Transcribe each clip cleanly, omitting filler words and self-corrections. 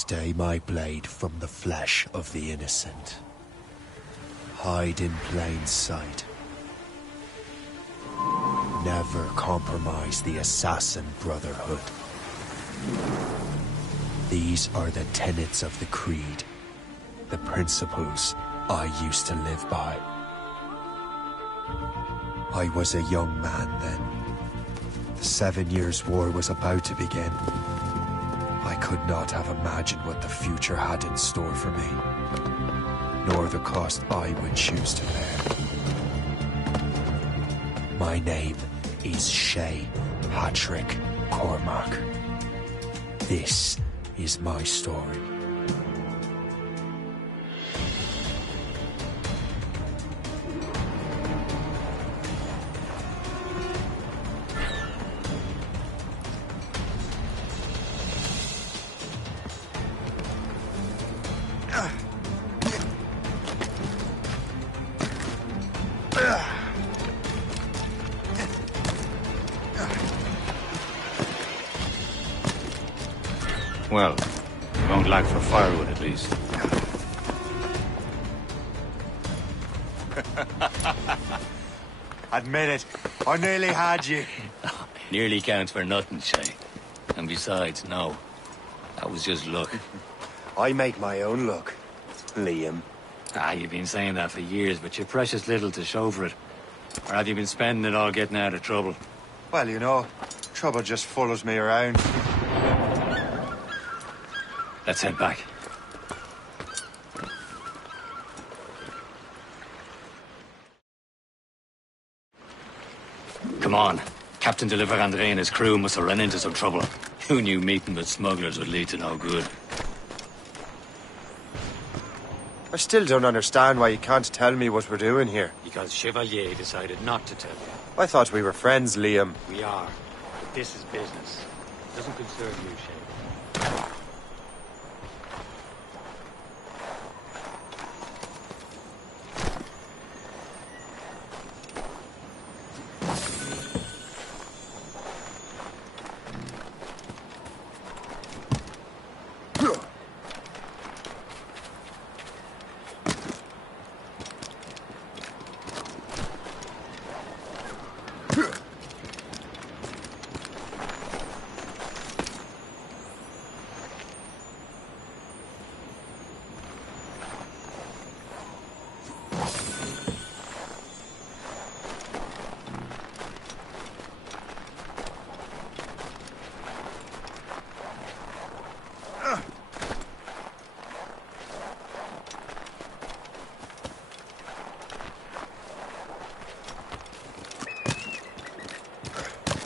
Stay my blade from the flesh of the innocent. Hide in plain sight. Never compromise the Assassin Brotherhood. These are the tenets of the Creed, the principles I used to live by. I was a young man then. The 7 Years' War was about to begin. I could not have imagined what the future had in store for me, nor the cost I would choose to bear. My name is Shay Patrick Cormac. This is my story. Well, you won't lack for firewood at least. Admit it, I nearly had you. Nearly counts for nothing, Shay. And besides, no. That was just luck. I make my own luck, Liam. You've been saying that for years, but you've precious little to show for it. Or have you been spending it all getting out of trouble? Well, you know, trouble just follows me around. Let's head back. Come on. Captain de Andre and his crew must have run into some trouble. Who knew meeting with smugglers would lead to no good? I still don't understand why you can't tell me what we're doing here. Because Chevalier decided not to tell you. I thought we were friends, Liam. We are. But this is business. It doesn't concern you, Shay.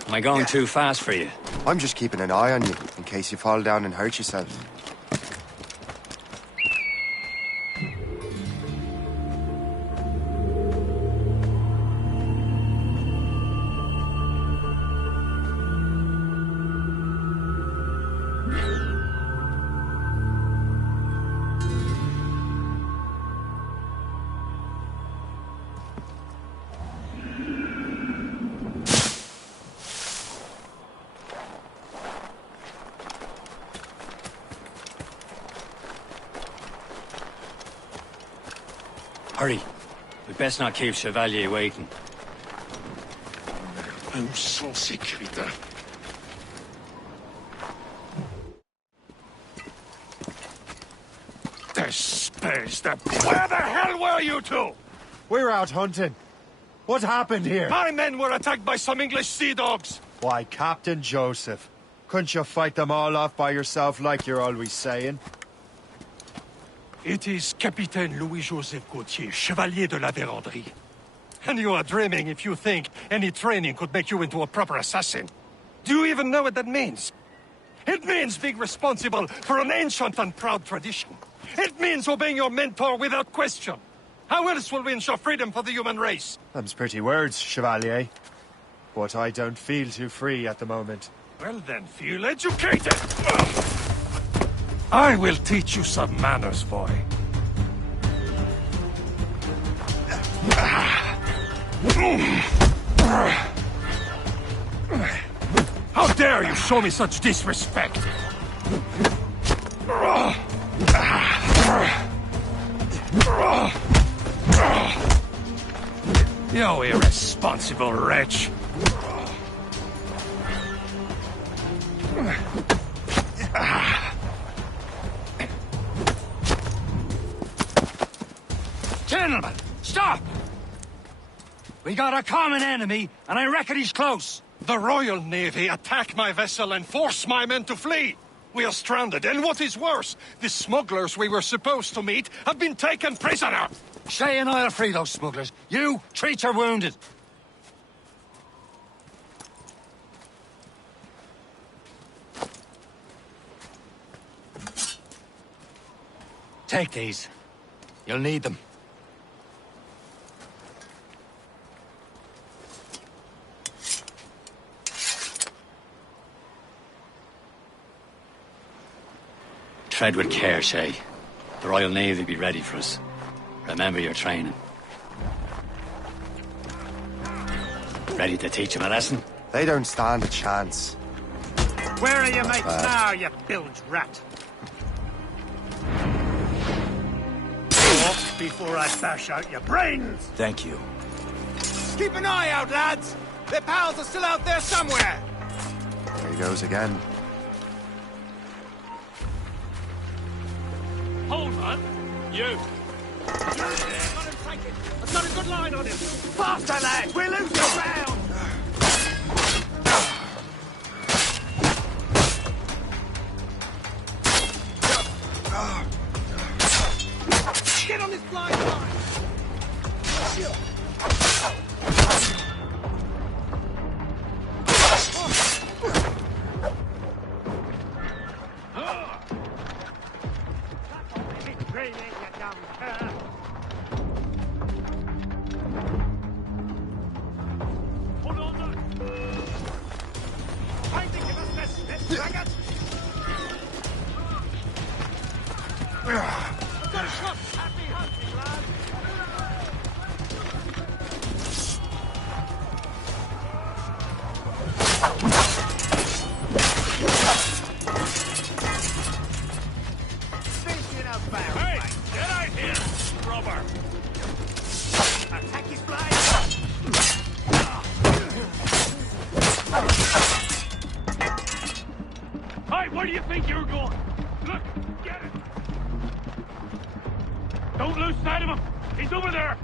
Am I going too fast for you? I'm just keeping an eye on you, in case you fall down and hurt yourself. Hurry. We'd best not keep Chevalier waiting. Où sont sécuritaires? This space, where the hell were you two? We were out hunting. What happened here? My men were attacked by some English sea dogs. Why, Captain Joseph. Couldn't you fight them all off by yourself like you're always saying? It is Capitaine Louis-Joseph Gauthier, Chevalier de la Vérendrye. And you are dreaming if you think any training could make you into a proper assassin. Do you even know what that means? It means being responsible for an ancient and proud tradition. It means obeying your mentor without question. How else will we ensure freedom for the human race? Them's pretty words, Chevalier. But I don't feel too free at the moment. Well then, feel educated! I will teach you some manners, boy. How dare you show me such disrespect? You irresponsible wretch. Gentlemen, stop! We got a common enemy, and I reckon he's close. The Royal Navy attacked my vessel and forced my men to flee. We are stranded, and what is worse, the smugglers we were supposed to meet have been taken prisoner. Shay and I'll free those smugglers. You, treat your wounded. Take these. You'll need them. Tread with care, Shay. The Royal Navy will be ready for us. Remember your training. Ready to teach them a lesson? They don't stand a chance. Where are your mates now, you bilge rat? Walk before I bash out your brains! Thank you. Keep an eye out, lads! Their pals are still out there somewhere! There he goes again. Hold on! You! I've got a good line on him! Faster, lads! We're losing ground! Get on this blind line! Hold on, look! I think it was best. Let's drag it! I've got a shot! Happy hunting, lads! Station outbound. Hey! Get out here, rubber! Attack his fly! Hey, where do you think you're going? Look, get it! Don't lose sight of him! He's over there!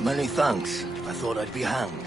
Many thanks. I thought I'd be hanged.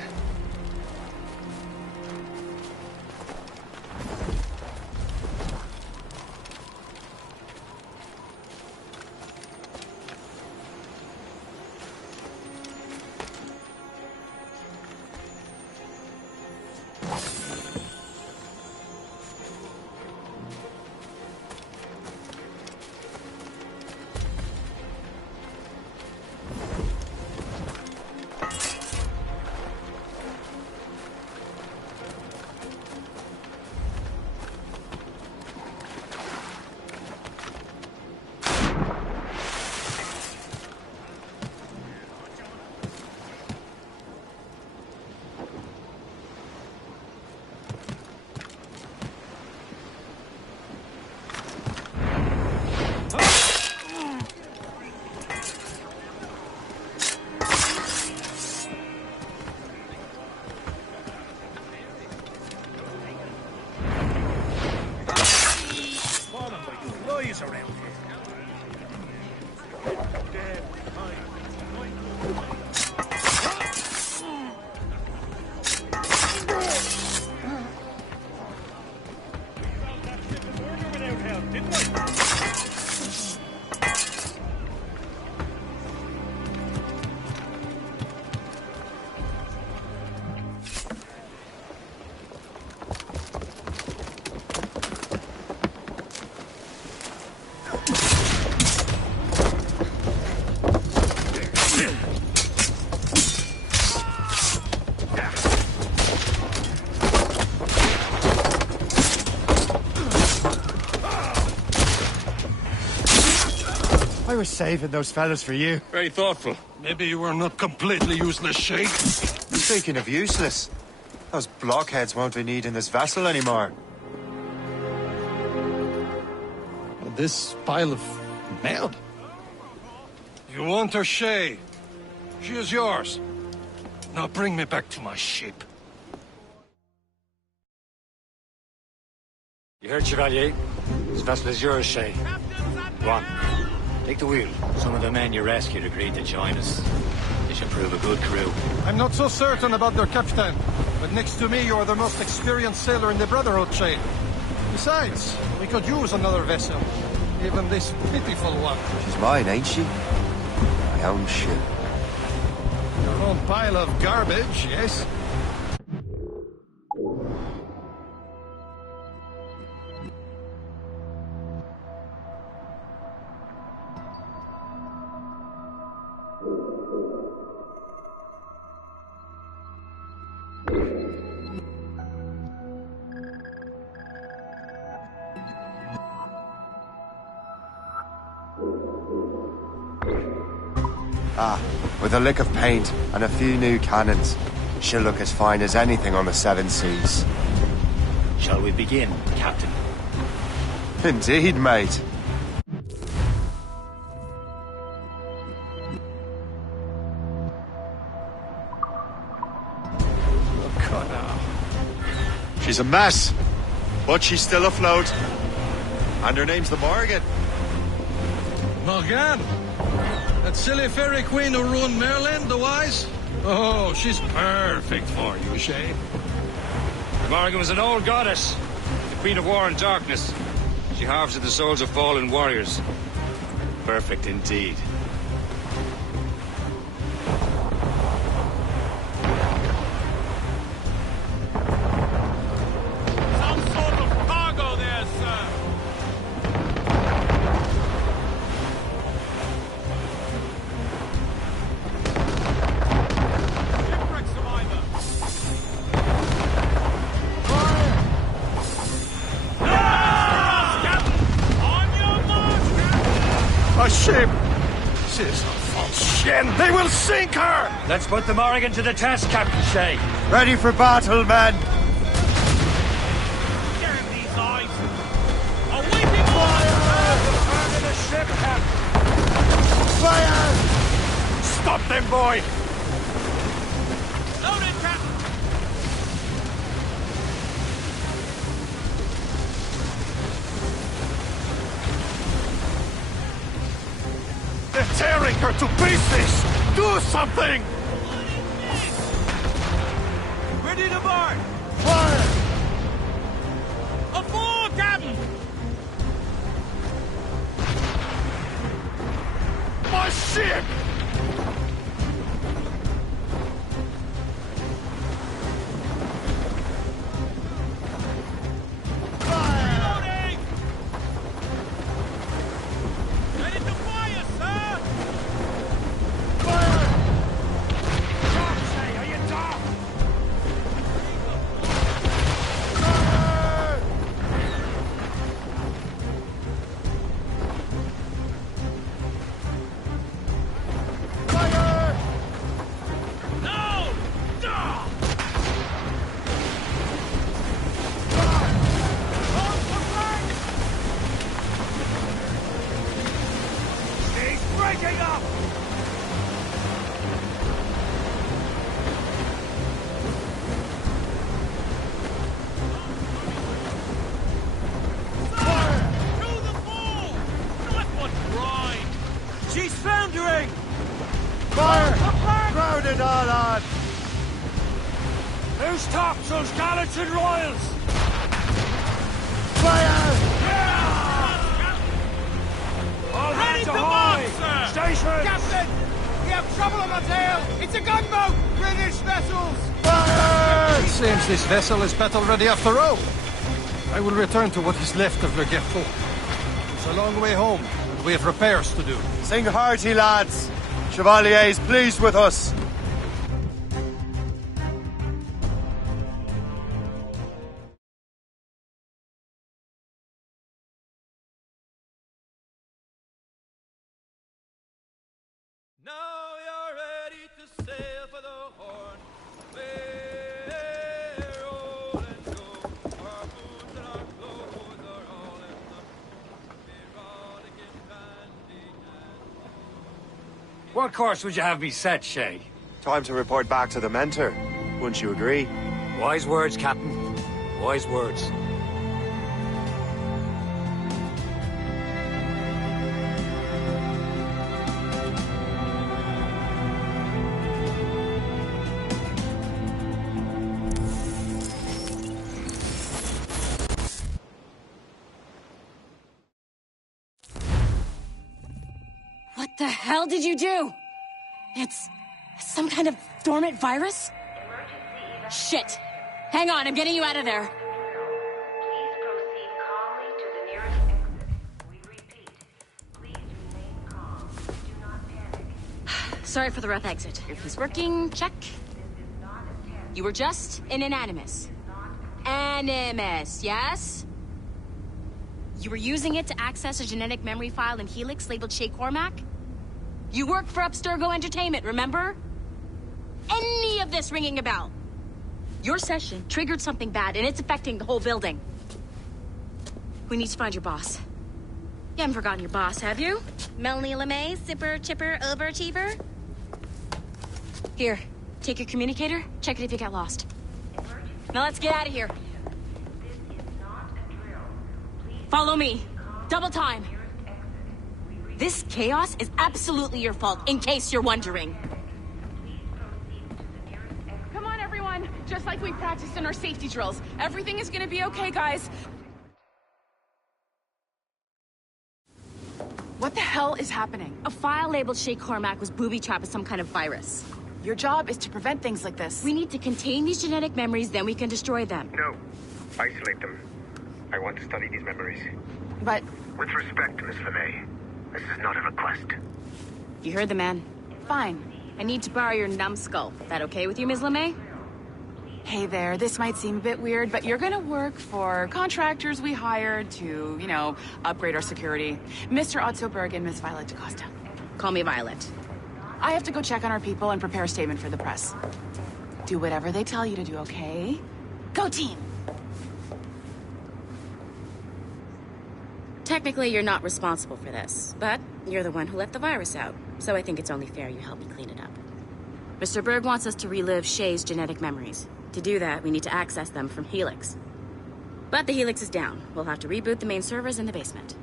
I was saving those fellas for you. Very thoughtful. Maybe you were not completely useless, Sheikh. Speaking of useless, those blockheads won't be needing this vessel anymore. This pile of mud. You want her, Shay? She is yours. Now bring me back to my ship. You heard, Chevalier? This vessel is yours, Shay. Go on. Take the wheel. Some of the men you rescued agreed to join us. They should prove a good crew. I'm not so certain about their captain, but next to me you are the most experienced sailor in the Brotherhood, Shay. Besides, we could use another vessel. Even this pitiful one. She's mine, ain't she? My own ship. Your own pile of garbage, yes? Ah, with a lick of paint and a few new cannons, she'll look as fine as anything on the seven seas. Shall we begin, Captain? Indeed, mate. Look now. She's a mess, but she's still afloat. And her name's the Morgan. Morgan? That silly fairy queen who ruined Merlin, the wise? Oh, she's perfect for you, Shay. Morgan was an old goddess, the queen of war and darkness. She harvested the souls of fallen warriors. Perfect indeed. Some sort of cargo there, sir. Shipwreck survivor. On your mark, Captain! A ship! She's a false shin! They will sink her! Let's put the Morgan to the test, Captain Shay. Ready for battle, men! Damn these eyes! A weeping fire! Turn to the ship, Captain. Fire! Stop them, boy! Loaded, Captain! They're tearing her to pieces! Do something! Ready to board! Fire! Aboard, Captain! My ship! Reloading! Ready to fire, sir! Say, are you down? No! Duh! Hold the flank! He's breaking up! To the ball! Not what grind! She's foundering! Fire! Crowd it all on! Who's tops those gallants and royals? Fire! All Ready hands to ahoy! march, sir! Station! Captain! We have trouble on our tail! It's a gunboat! British vessels! Fire! It seems this vessel is battle ready after all. I will return to what is left of Le Gerfaut. It's a long way home, and we have repairs to do. Sing hearty, lads. Chevalier's pleased with us. Now you're ready to sail for the Horn. We're all and go. Our boots and our clothes are all in the periodic and handy. What course would you have me set, Shay? Time to report back to the mentor. Wouldn't you agree? Wise words, Captain. Wise words. What the hell did you do? It's some kind of dormant virus? Shit! Hang on, I'm getting you out of there. Please proceed calmly to the nearest exit. We repeat, please remain calm. Do not panic. Sorry for the rough exit. Earpiece working, check. This is not a test. You were just in an animus. Animus, yes? You were using it to access a genetic memory file in Helix labeled Shay Cormac? You worked for Abstergo Entertainment, remember? Any of this ringing a bell? Your session triggered something bad, and it's affecting the whole building. We need to find your boss. You haven't forgotten your boss, have you? Melanie LeMay, zipper, chipper, overachiever? Here, take your communicator, check it if you get lost. Now let's get out of here. This is not a drill. Please Follow me. Double time. nearest exit. We repeat, This chaos is absolutely your fault, in case you're wondering. please proceed to the nearest exit. Come on, everyone. Just like we practiced in our safety drills. Everything is gonna be okay, guys. What the hell is happening? A file labeled Shay Cormac was booby-trapped with some kind of virus. Your job is to prevent things like this. We need to contain these genetic memories, then we can destroy them. No. Isolate them. I want to study these memories. But With respect, Miss LeMay, this is not a request. You heard the man. fine. I need to borrow your numbskull. That okay with you, Ms. LeMay? Hey there, this might seem a bit weird, but you're gonna work for contractors we hired to, upgrade our security. Mr. Otto Berg and Miss Violet DaCosta. Call me Violet. I have to go check on our people and prepare a statement for the press. Do whatever they tell you to do, okay? Go team! Technically, you're not responsible for this, but you're the one who let the virus out, so I think it's only fair you help me clean it up. Mr. Berg wants us to relive Shay's genetic memories. To do that, we need to access them from Helix. But the Helix is down. We'll have to reboot the main servers in the basement.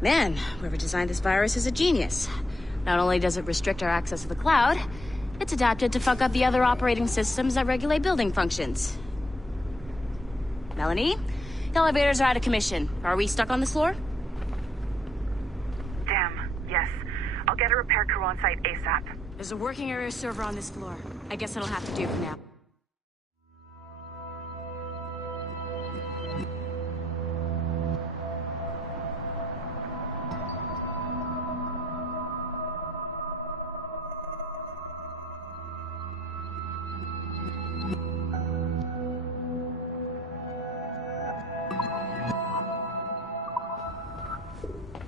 Man, whoever designed this virus is a genius. Not only does it restrict our access to the cloud, it's adapted to fuck up the other operating systems that regulate building functions. Melanie? The elevators are out of commission. Are we stuck on this floor? Damn, yes. I'll get a repair crew on site ASAP. There's a working area server on this floor. I guess that'll have to do for now.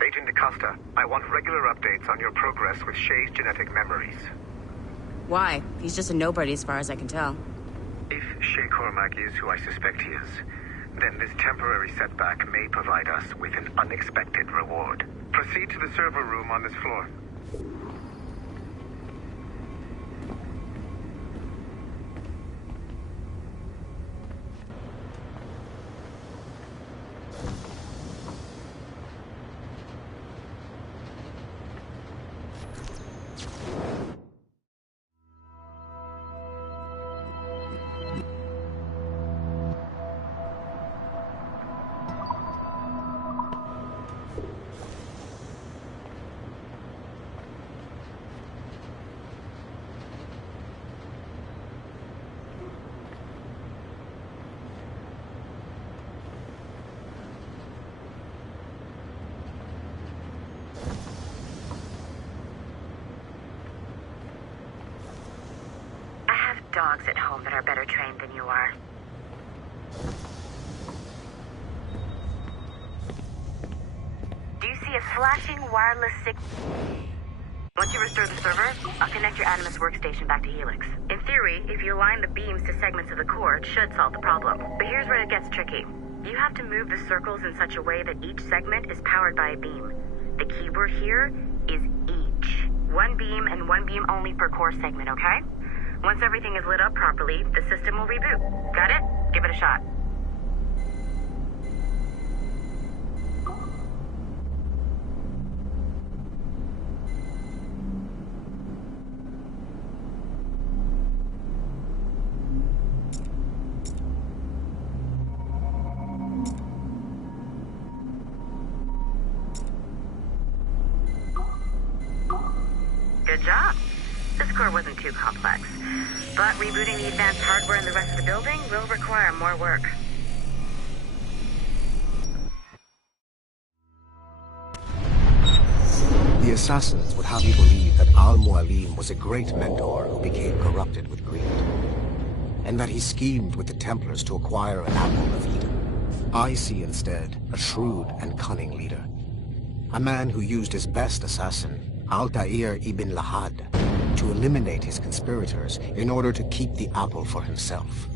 Agent DaCosta, I want regular updates on your progress with Shay's genetic memories. Why? He's just a nobody as far as I can tell. If Shay Cormac is who I suspect he is, then this temporary setback may provide us with an unexpected reward. Proceed to the server room on this floor. Dogs at home that are better trained than you are. Do you see a flashing wireless signal? Once you restore the server, I'll connect your Animus workstation back to Helix. In theory, if you align the beams to segments of the core, it should solve the problem. But here's where it gets tricky. You have to move the circles in such a way that each segment is powered by a beam. The keyword here is each. One beam and one beam only per core segment, okay? Once everything is lit up properly, the system will reboot. Got it? Give it a shot. Good job. This core wasn't too complex, but rebooting the advanced hardware in the rest of the building will require more work. The assassins would have you believe that Al-Mualim was a great mentor who became corrupted with greed, and that he schemed with the Templars to acquire an apple of Eden. I see instead a shrewd and cunning leader, a man who used his best assassin, Altair ibn Lahad, to eliminate his conspirators in order to keep the apple for himself,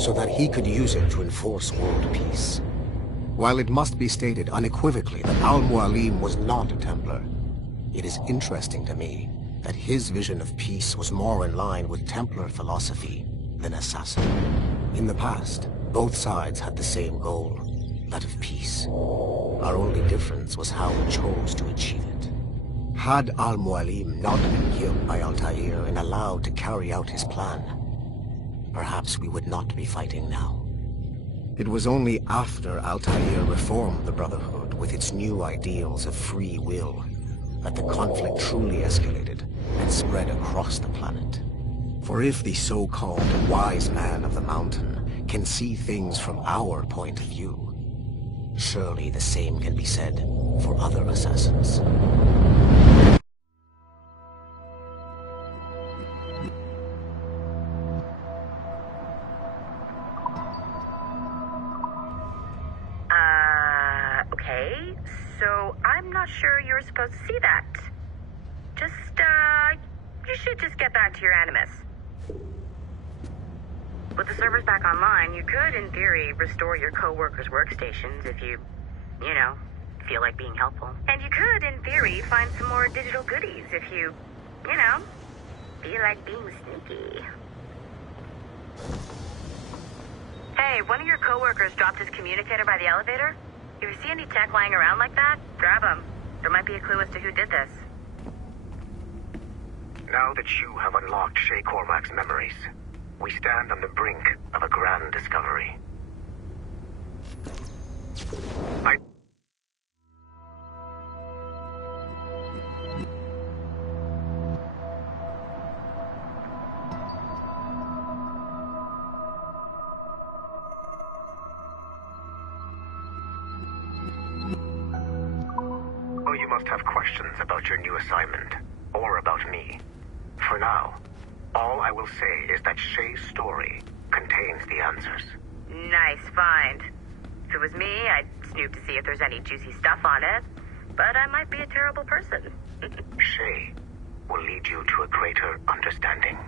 so that he could use it to enforce world peace. While it must be stated unequivocally that Al-Mualim was not a Templar, it is interesting to me that his vision of peace was more in line with Templar philosophy than assassin. In the past, both sides had the same goal, that of peace. Our only difference was how we chose to achieve it. Had Al-Mualim not been killed by Altair and allowed to carry out his plan, perhaps we would not be fighting now. It was only after Altair reformed the Brotherhood with its new ideals of free will that the conflict truly escalated and spread across the planet. For if the so-called wise man of the mountain can see things from our point of view, surely the same can be said for other assassins. Okay, so I'm not sure you were supposed to see that. You should just get back to your Animus. With the servers back online, you could, in theory, restore your co-workers' workstations if you feel like being helpful. And you could, in theory, find some more digital goodies if you feel like being sneaky. Hey, one of your co-workers dropped his communicator by the elevator. If you see any tech lying around like that, grab them. There might be a clue as to who did this. Now that you have unlocked Shay Cormac's memories, we stand on the brink of a grand discovery. You must have questions about your new assignment, or about me. For now, all I will say is that Shay's story contains the answers. Nice find. If it was me, I'd snoop to see if there's any juicy stuff on it, but I might be a terrible person. Shay will lead you to a greater understanding.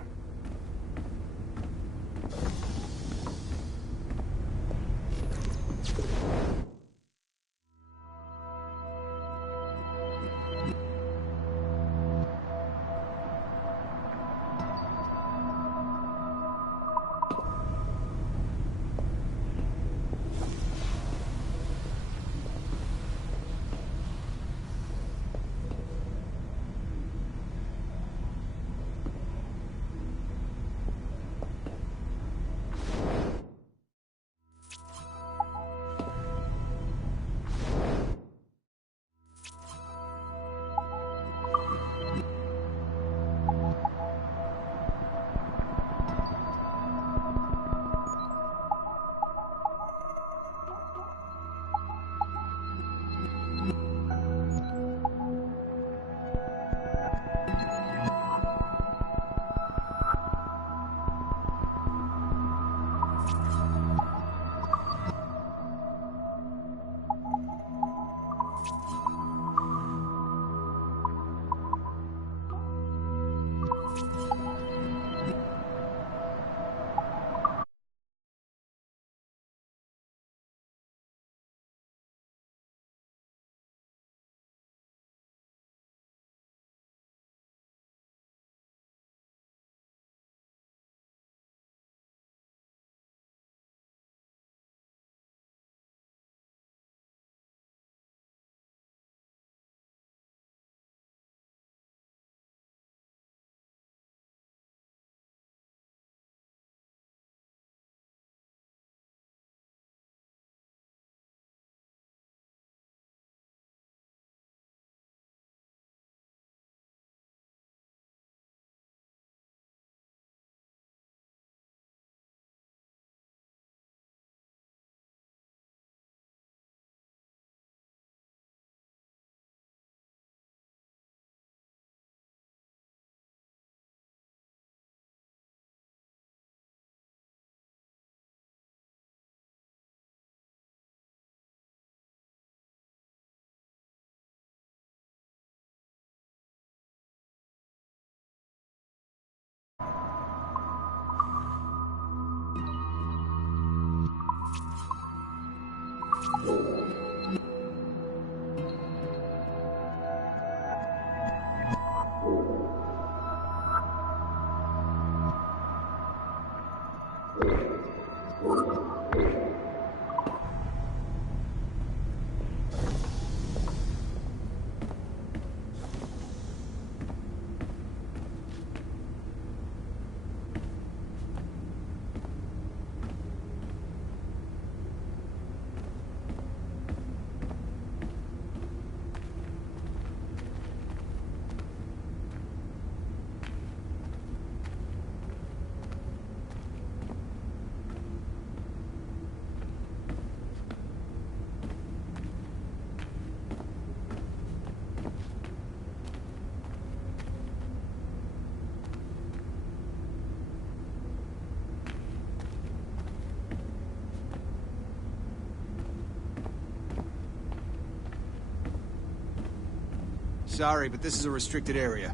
Sorry, but this is a restricted area.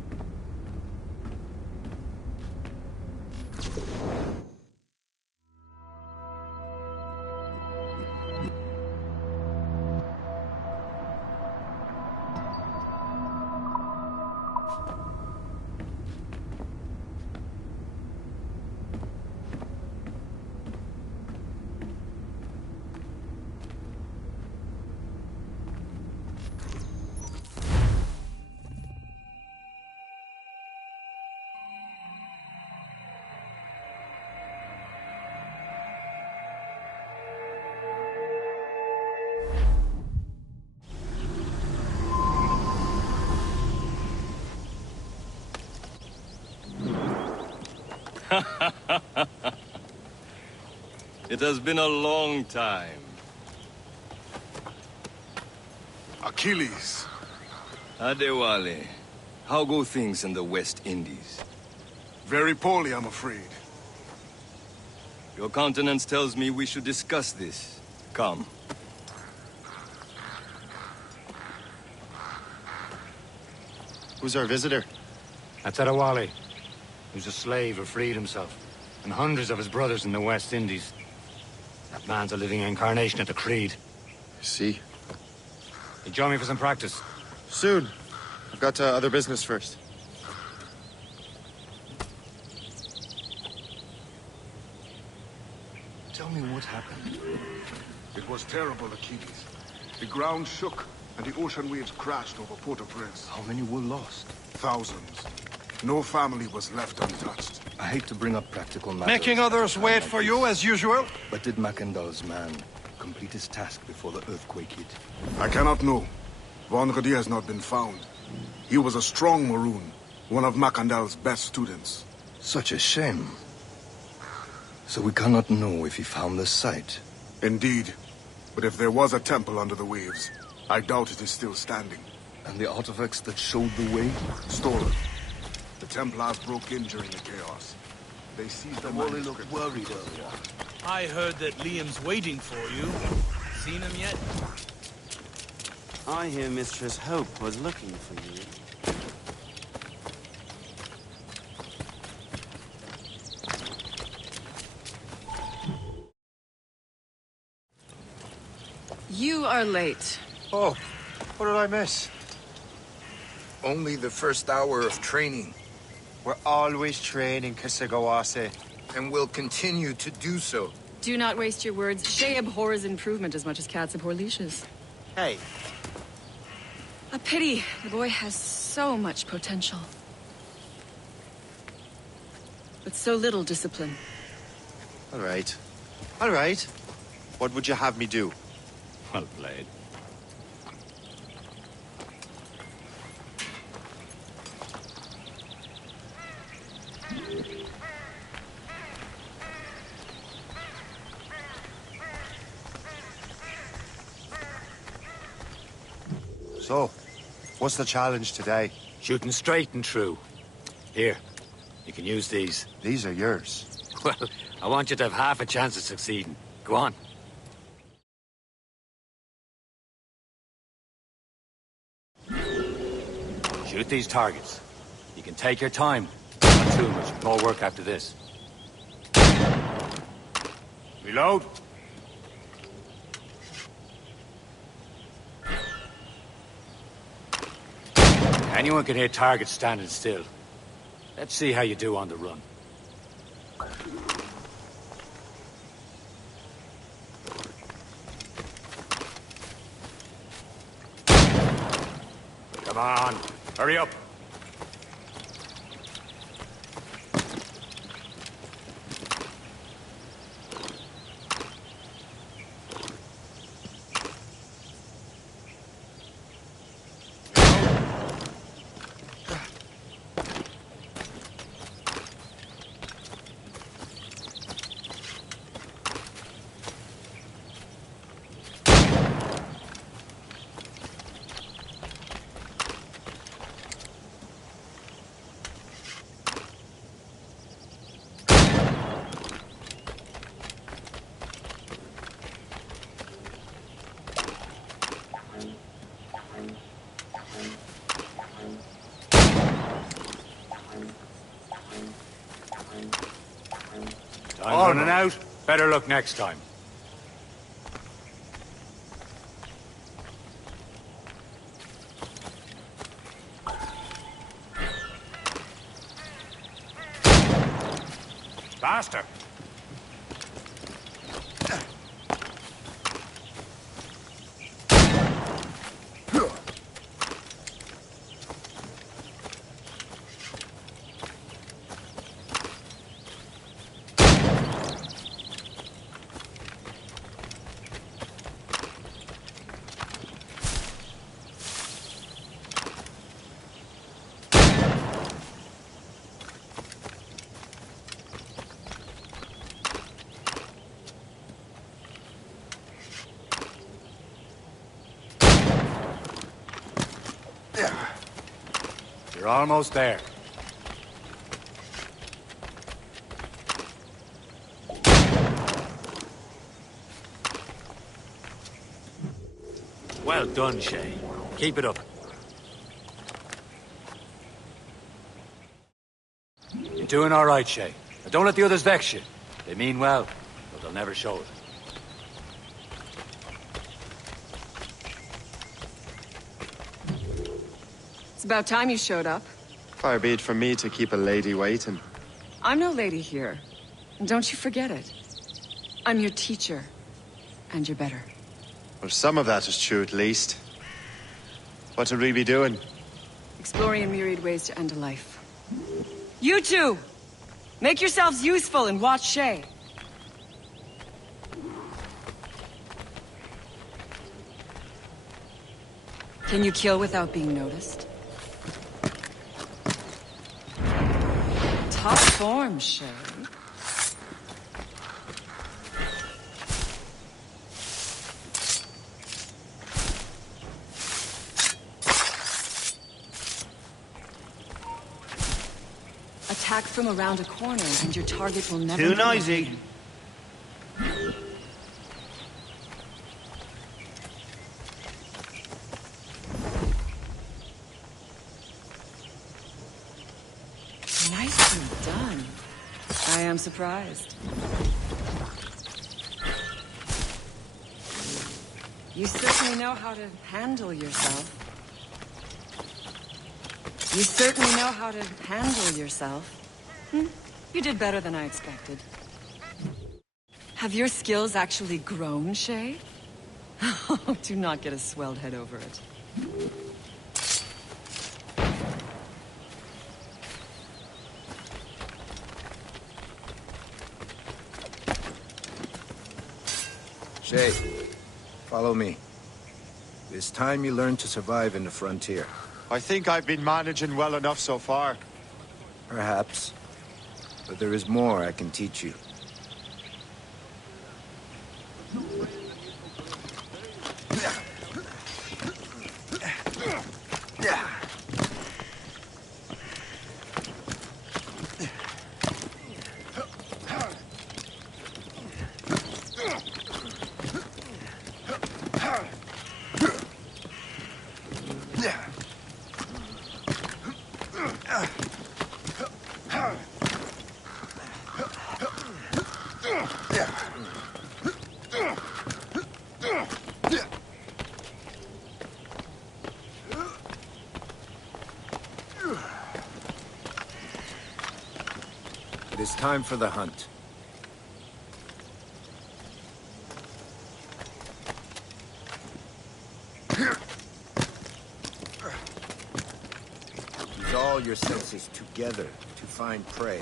It has been a long time. Achilles. Adewale, how go things in the West Indies? Very poorly, I'm afraid. Your countenance tells me we should discuss this. Come. Who's our visitor? That's Adewale, who's a slave who freed himself, and hundreds of his brothers in the West Indies. That man's a living incarnation of the Creed. See? You join me for some practice? Soon. I've got other business first. Tell me what happened. It was terrible, Achilles. The ground shook, and the ocean waves crashed over Port-au-Prince. How many were lost? Thousands. No family was left untouched. I hate to bring up practical matters. Making others wait for you, as usual? But did Macandal's man complete his task before the earthquake hit? I cannot know. Vonredi has not been found. He was a strong Maroon, one of Macandal's best students. Such a shame. So we cannot know if he found the site. Indeed. But if there was a temple under the waves, I doubt it is still standing. And the artifacts that showed the way? Stolen. The Templars broke in during the chaos. They seized the Wally looked worried earlier. I heard that Liam's waiting for you. Seen him yet? I hear Mistress Hope was looking for you. You are late. Oh, what did I miss? Only the first hour of training. We're always training, Kisagawase. And will continue to do so. Do not waste your words. Shay abhors improvement as much as cats abhor leashes. Hey. A pity. The boy has so much potential. But so little discipline. All right. All right. What would you have me do? Well played. So, what's the challenge today? Shooting straight and true. Here, you can use these. These are yours. Well, I want you to have half a chance of succeeding. Go on. Shoot these targets. You can take your time. Not too much more work after this. Reload. Anyone can hit targets standing still. Let's see how you do on the run. Come on, hurry up. Time's running out. Better look next time. Faster. You're almost there. Well done, Shay. Keep it up. You're doing all right, Shay. Now don't let the others vex you. They mean well, but they'll never show it. It's about time you showed up. Far be it from me to keep a lady waiting. I'm no lady here. And don't you forget it. I'm your teacher. And you're better. Well, some of that is true at least. What would we be doing? Exploring a myriad ways to end a life. You two! Make yourselves useful and watch Shay. Can you kill without being noticed? Top form, Shay. Attack from around a corner, and your target will never... Too noisy. Nicely done. I am surprised. You certainly know how to handle yourself. You certainly know how to handle yourself. You did better than I expected. Have your skills actually grown, Shay? Oh, do not get a swelled head over it. Shay, follow me. It's time you learn to survive in the frontier. I think I've been managing well enough so far. Perhaps. But there is more I can teach you. is time for the hunt. Use all your senses together to find prey.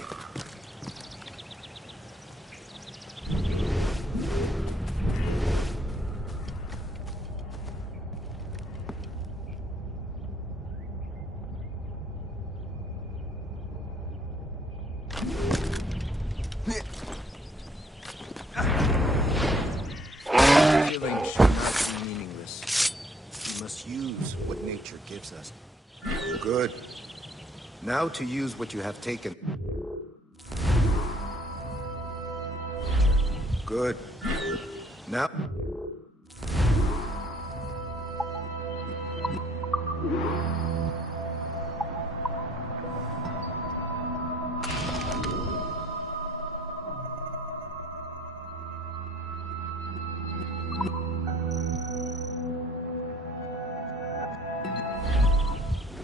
Killing should not be meaningless. We must use what nature gives us. Good. Now to use what you have taken. Good. Now...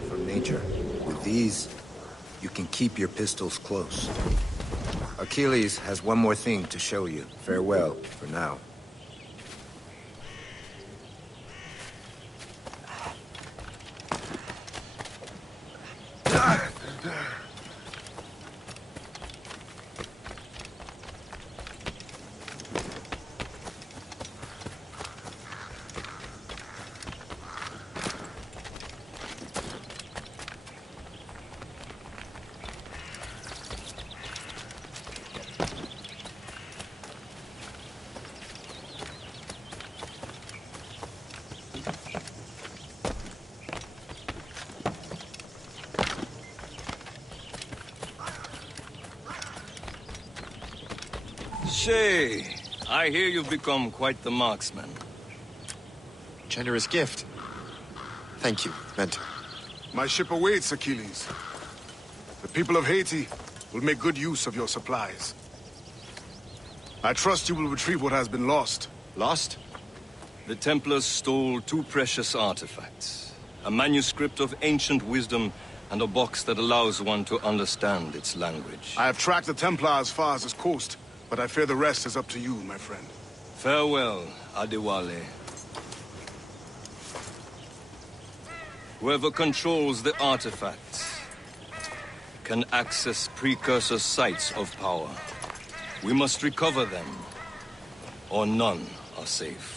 From nature. With these, you can keep your pistols close. Achilles has one more thing to show you. Farewell, for now. Shay, I hear you've become quite the marksman. Generous gift. Thank you, Mentor. My ship awaits, Achilles. The people of Haiti will make good use of your supplies. I trust you will retrieve what has been lost. Lost? The Templars stole 2 precious artifacts. A manuscript of ancient wisdom and a box that allows one to understand its language. I have tracked the Templar as far as this coast, but I fear the rest is up to you, my friend. Farewell, Adewale. Whoever controls the artifacts can access precursor sites of power. We must recover them, or none are safe.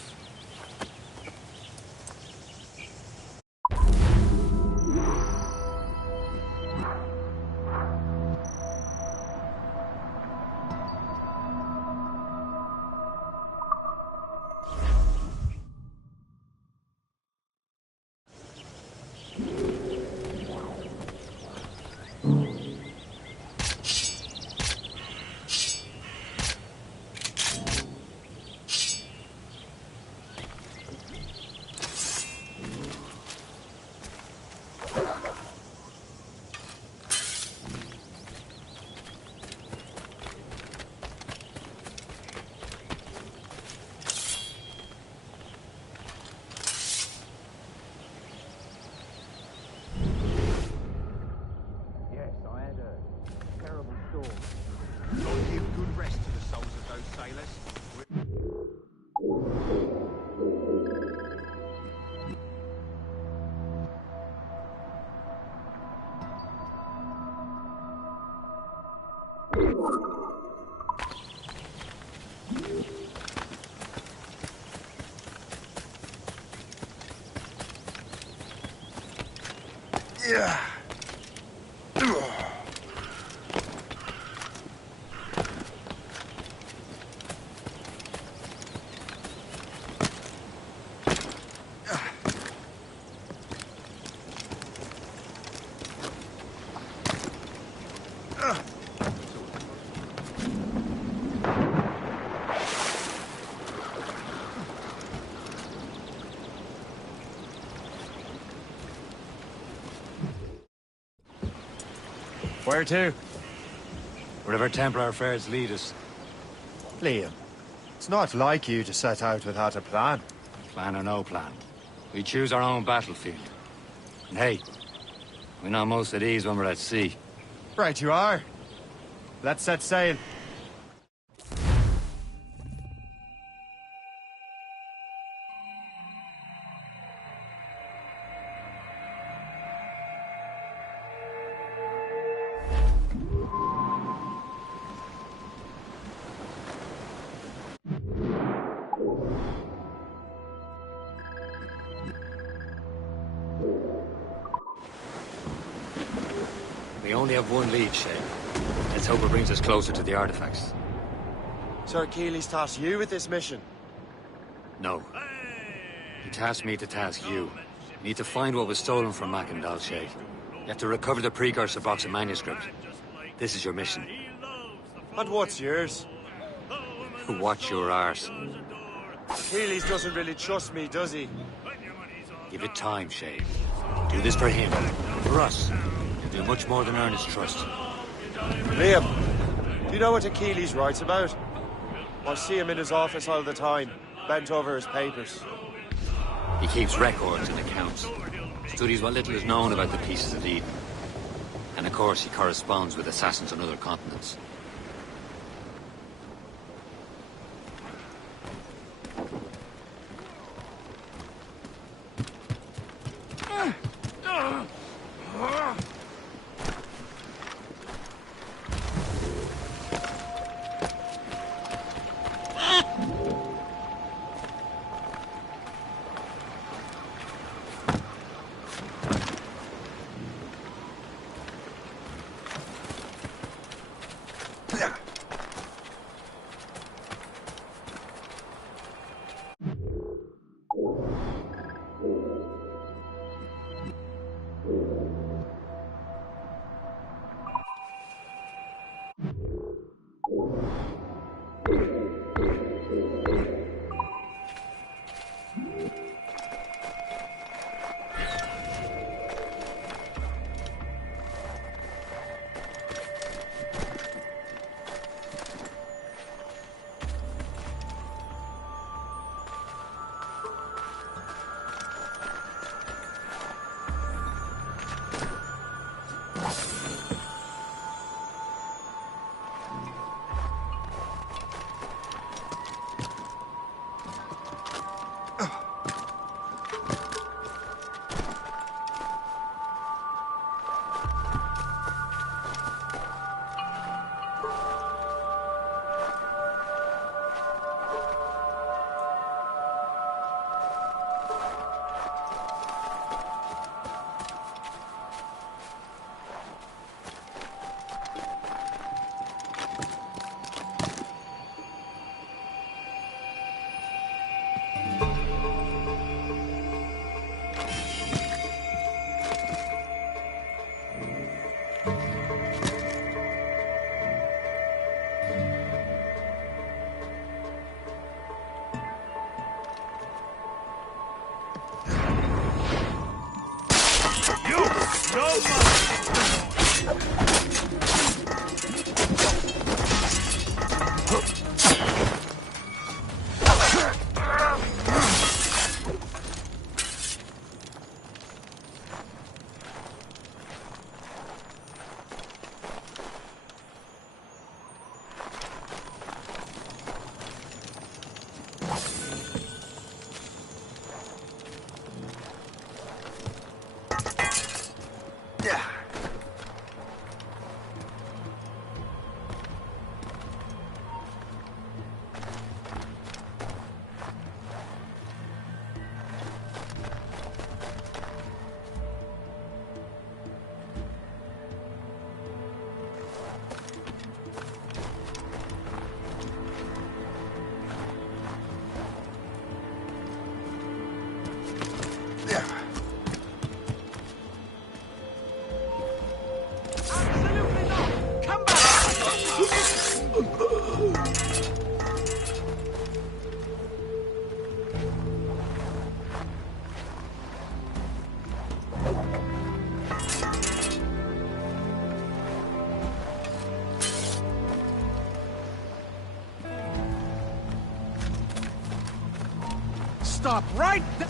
Yeah. Where to? Wherever Templar affairs lead us. Liam, it's not like you to set out without a plan. Plan or no plan. We choose our own battlefield. And hey, we're not most at ease when we're at sea. Right you are. Let's set sail. We only have one lead, Shay. Let's hope it brings us closer to the artifacts. Sir Achilles tasked you with this mission. No. He tasked me to task you. You need to find what was stolen from Mac and Shay. You have to recover the precursor box of manuscript. This is your mission. And what's yours? Watch your arse. Achilles doesn't really trust me, does he? Give it time, Shay. Do this for him. For us. You'll do much more than earn his trust. Liam, do you know what Achilles writes about? I see him in his office all the time, bent over his papers. He keeps records and accounts. Studies what little is known about the pieces of Eden. And of course, he corresponds with assassins on other continents. Stop right there!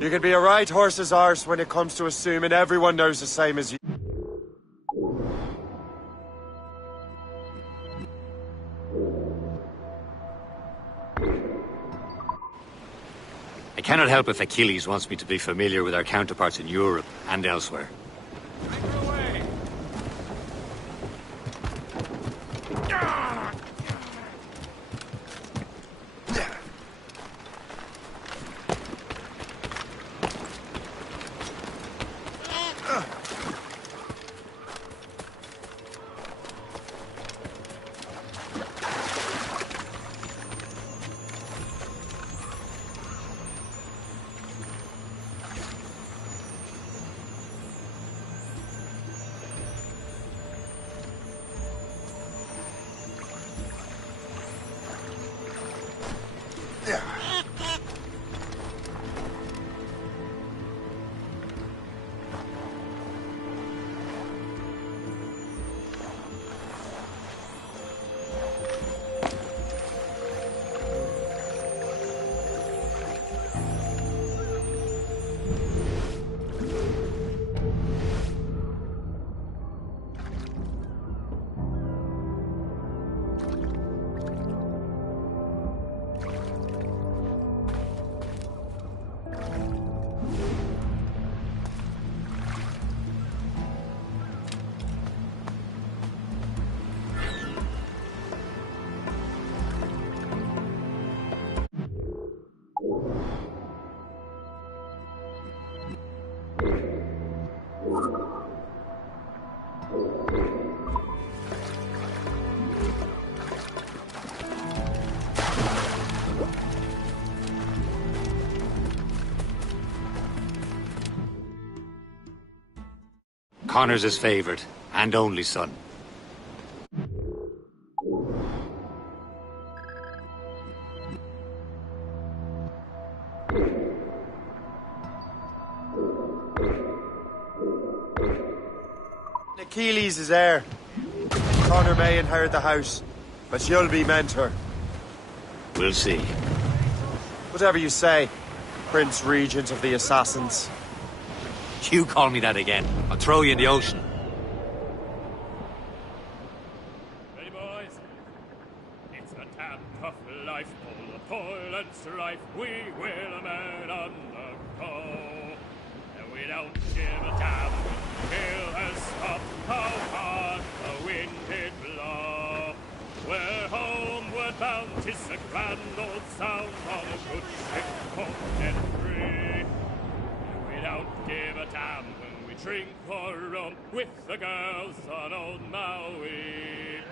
You can be a right horse's arse when it comes to assuming everyone knows the same as you. I cannot help if Achilles wants me to be familiar with our counterparts in Europe and elsewhere. Connor's his favorite and only son. Achilles is heir. Connor may inherit the house, but you'll be mentor. We'll see. Whatever you say, Prince Regent of the Assassins. You call me that again, I'll throw you in the ocean. Hey boys, it's a damn tough life, full of toil and strife. We will men undergo, and we don't give a damn when the gale has stopped. How hard the wind did blow. We're homeward bound, 'tis a grand old sound on a good ship, home and free. And we don't give a damn when we drink our rum with the girls on old Maui.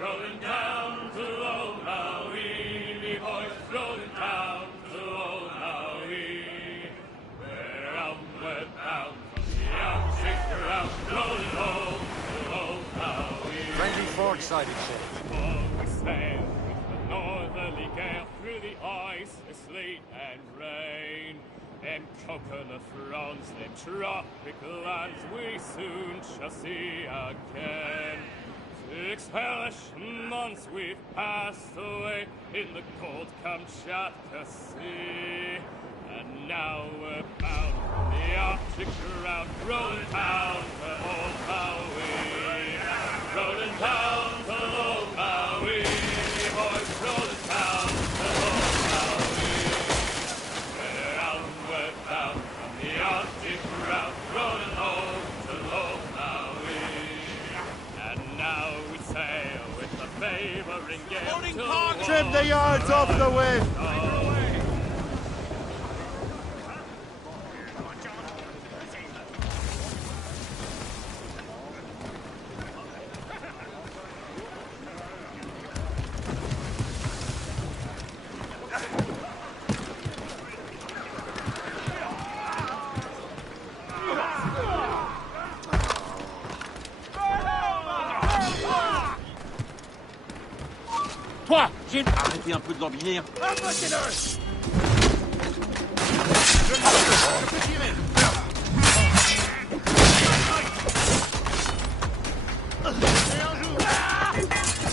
Rolling down to old Maui, me boys, rolling down to old Maui. We're outward bound from the Arctic ground, rolling home to old Maui. Friendly fork-sided ship. We sail with the northerly gale through the ice, the sleet and rain. Them coconut fronds, them tropical lands we soon shall see again. 6 hellish months we've passed away in the cold Kamchatka Sea. And now we're bound for the Arctic ground, rolling down to old Maui. Rolling down to old Maui, boys, rolling down to old Maui. We're outward bound from the Arctic ground, rolling home to old Maui. And now we sail with the favoring gale. Trim the yards off the wind! Toi, j'ai... Arrêtez un peu de lambiner.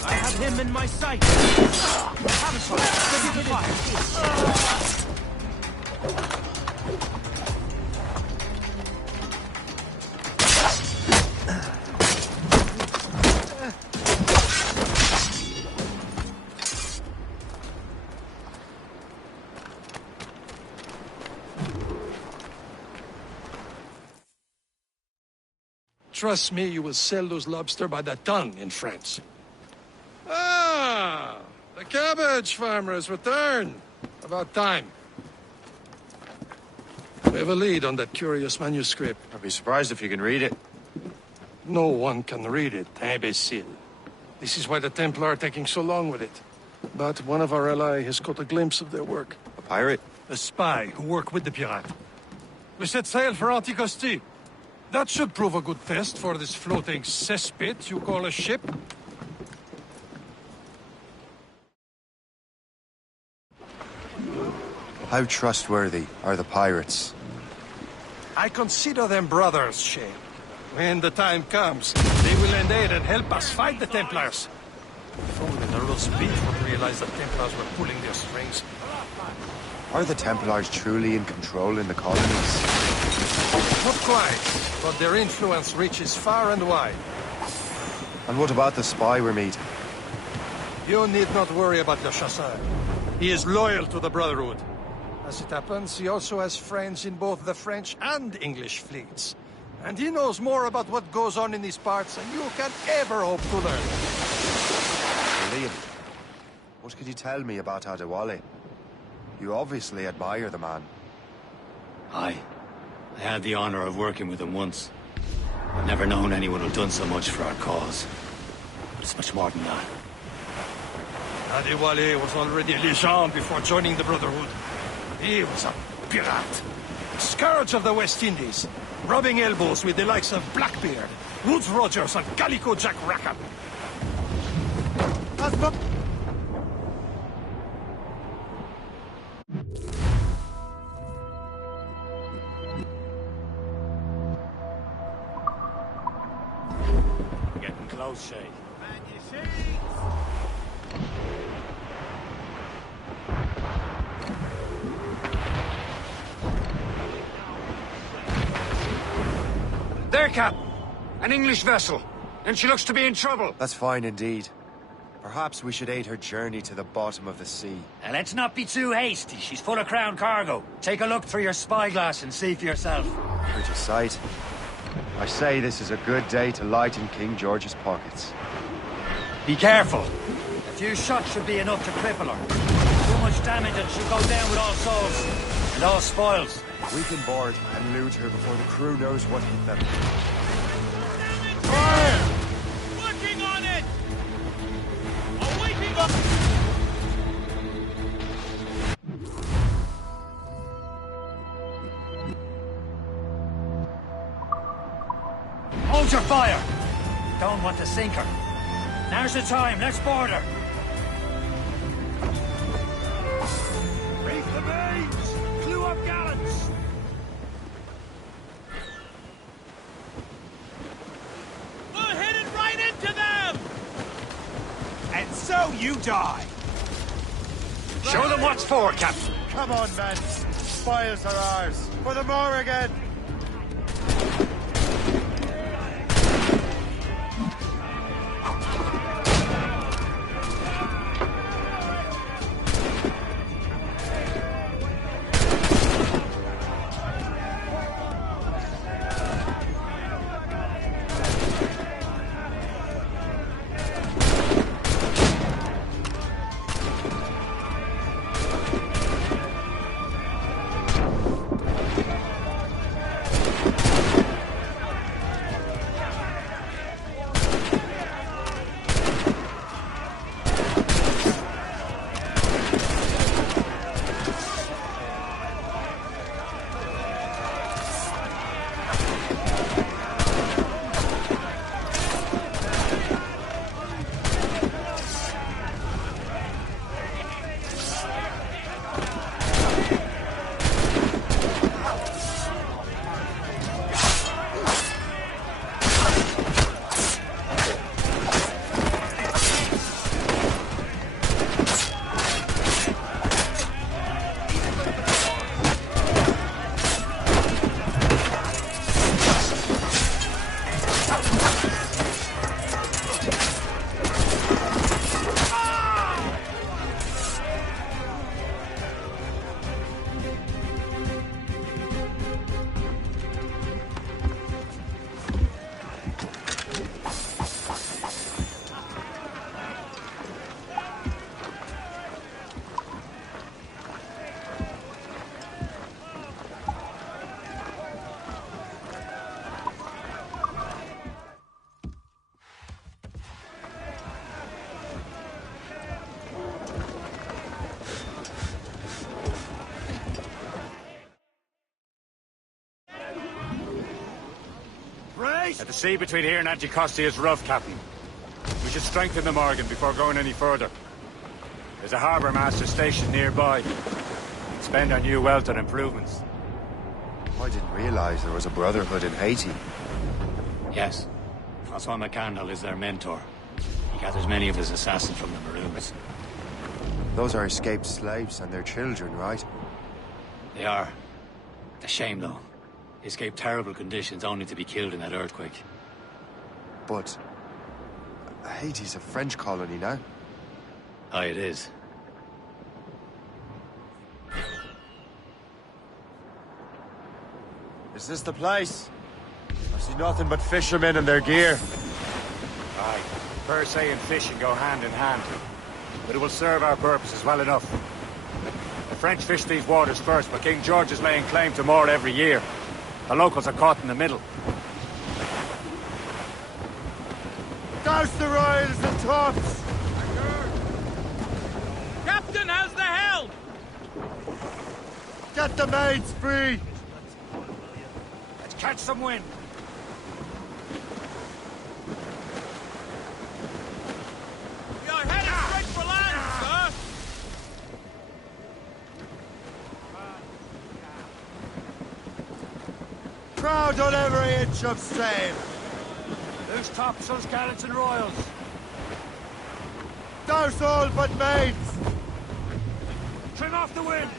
I have him in my sight. Have a shot. Ready to fire. Trust me, you will sell those lobster by the ton in France. Ah, the cabbage farmer has returned. About time. We have a lead on that curious manuscript. I'd be surprised if you can read it. No one can read it, imbecile. This is why the Templar are taking so long with it. But one of our allies has caught a glimpse of their work. A pirate? A spy who worked with the pirate. We set sail for Anticosti. That should prove a good test for this floating cesspit you call a ship. How trustworthy are the pirates? I consider them brothers, Shay. When the time comes, they will lend aid and help us fight the Templars. If only the roast beef would realize the Templars were pulling their strings. Are the Templars truly in control in the colonies? Not quite, but their influence reaches far and wide. And what about the spy we're meeting? You need not worry about Le Chasseur. He is loyal to the Brotherhood. As it happens, he also has friends in both the French and English fleets. And he knows more about what goes on in these parts than you can ever hope to learn. Liam, what could you tell me about Adewale? You obviously admire the man. Aye. I had the honor of working with him once. I've never known anyone who'd done so much for our cause. But it's much more than that. Adewale was already a legend before joining the Brotherhood. He was a pirate. Scourge of the West Indies. Rubbing elbows with the likes of Blackbeard, Woodes Rogers, and Calico Jack Rackham. Getting close, Shay. There, Cap! An English vessel, and she looks to be in trouble. That's fine indeed. Perhaps we should aid her journey to the bottom of the sea. Now, let's not be too hasty. She's full of crown cargo. Take a look through your spyglass and see for yourself. Pretty sight. I say this is a good day to lighten King George's pockets. Be careful. A few shots should be enough to cripple her. Too much damage and she'll go down with all souls. And all spoils. We can board and loot her before the crew knows what hit them. Fire! Working on it! Awaiting up! Hold your fire! Don't want to sink her. Now's the time, let's board her! Reef the beams! Clew up gallants! We're headed right into them! And so you die! Show them what's for, Captain! Come on, men! Spoils are ours! For the Morrigan! The sea between here and Anticosti is rough, Captain. We should strengthen the Morgan before going any further. There's a harbour master station nearby. Spend our new wealth on improvements. I didn't realize there was a brotherhood in Haiti. Yes. Francois McCandle is their mentor. He gathers many of his assassins from the Maroons. Those are escaped slaves and their children, right? They are. A shame, though. They escaped terrible conditions only to be killed in that earthquake. But Haiti's a French colony now. Aye, it is. Is this the place? I see nothing but fishermen and their gear. Aye. Per se and fishing go hand in hand. But it will serve our purposes well enough. The French fish these waters first, but King George is laying claim to more every year. The locals are caught in the middle. Douse the royals and tops! Captain has the helm! Get the maids free! Let's catch some wind. We are headed straight for land, sir! Crowd on every inch of sail! Loose topsails, gallants and royals. Douse all but maids! Trim off the wind!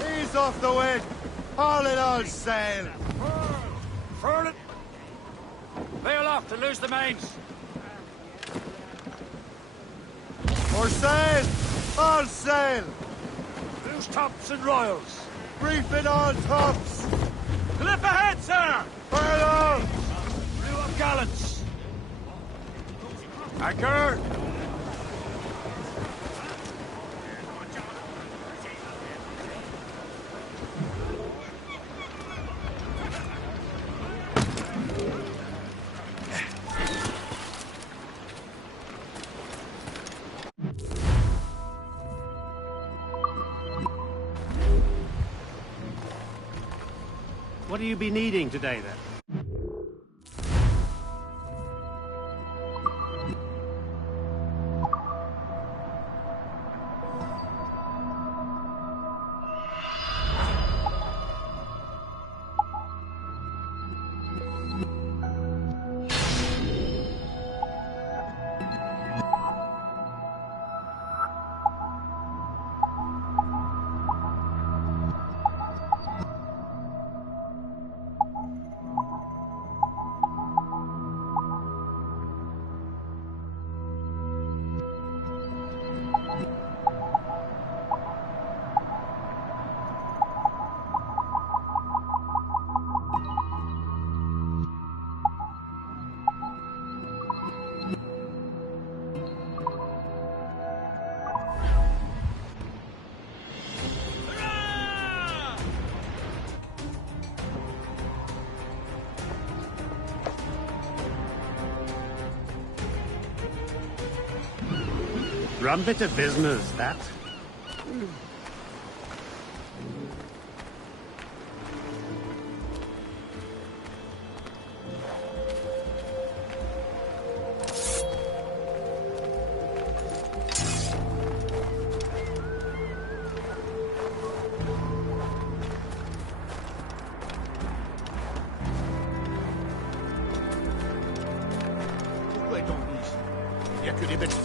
Ease off the wind! All in all sail! Furl it! Lay aloft to loose the mains! More sail! All sail! Loose tops and royals! Reefing all tops! Clip ahead, sir! Furlong! Rew up gallants! Anchor! What do you be needing today, then? Rum bit of business, that. Pourquoi est-on ici? Il n'y a que des bêtes.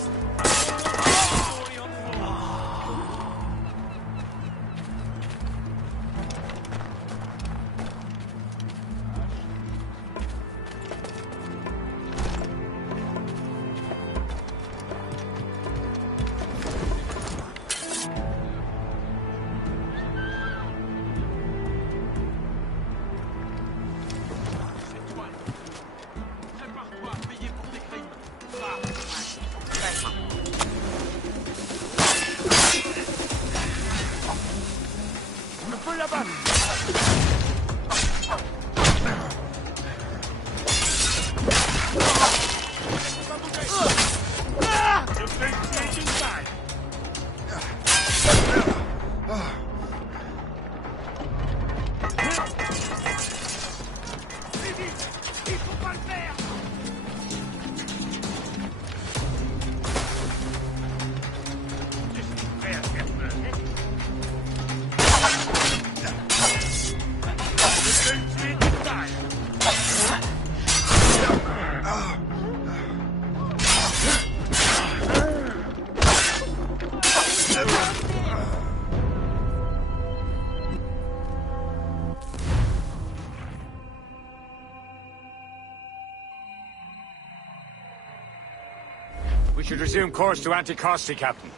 We should resume course to Anticosti, Captain.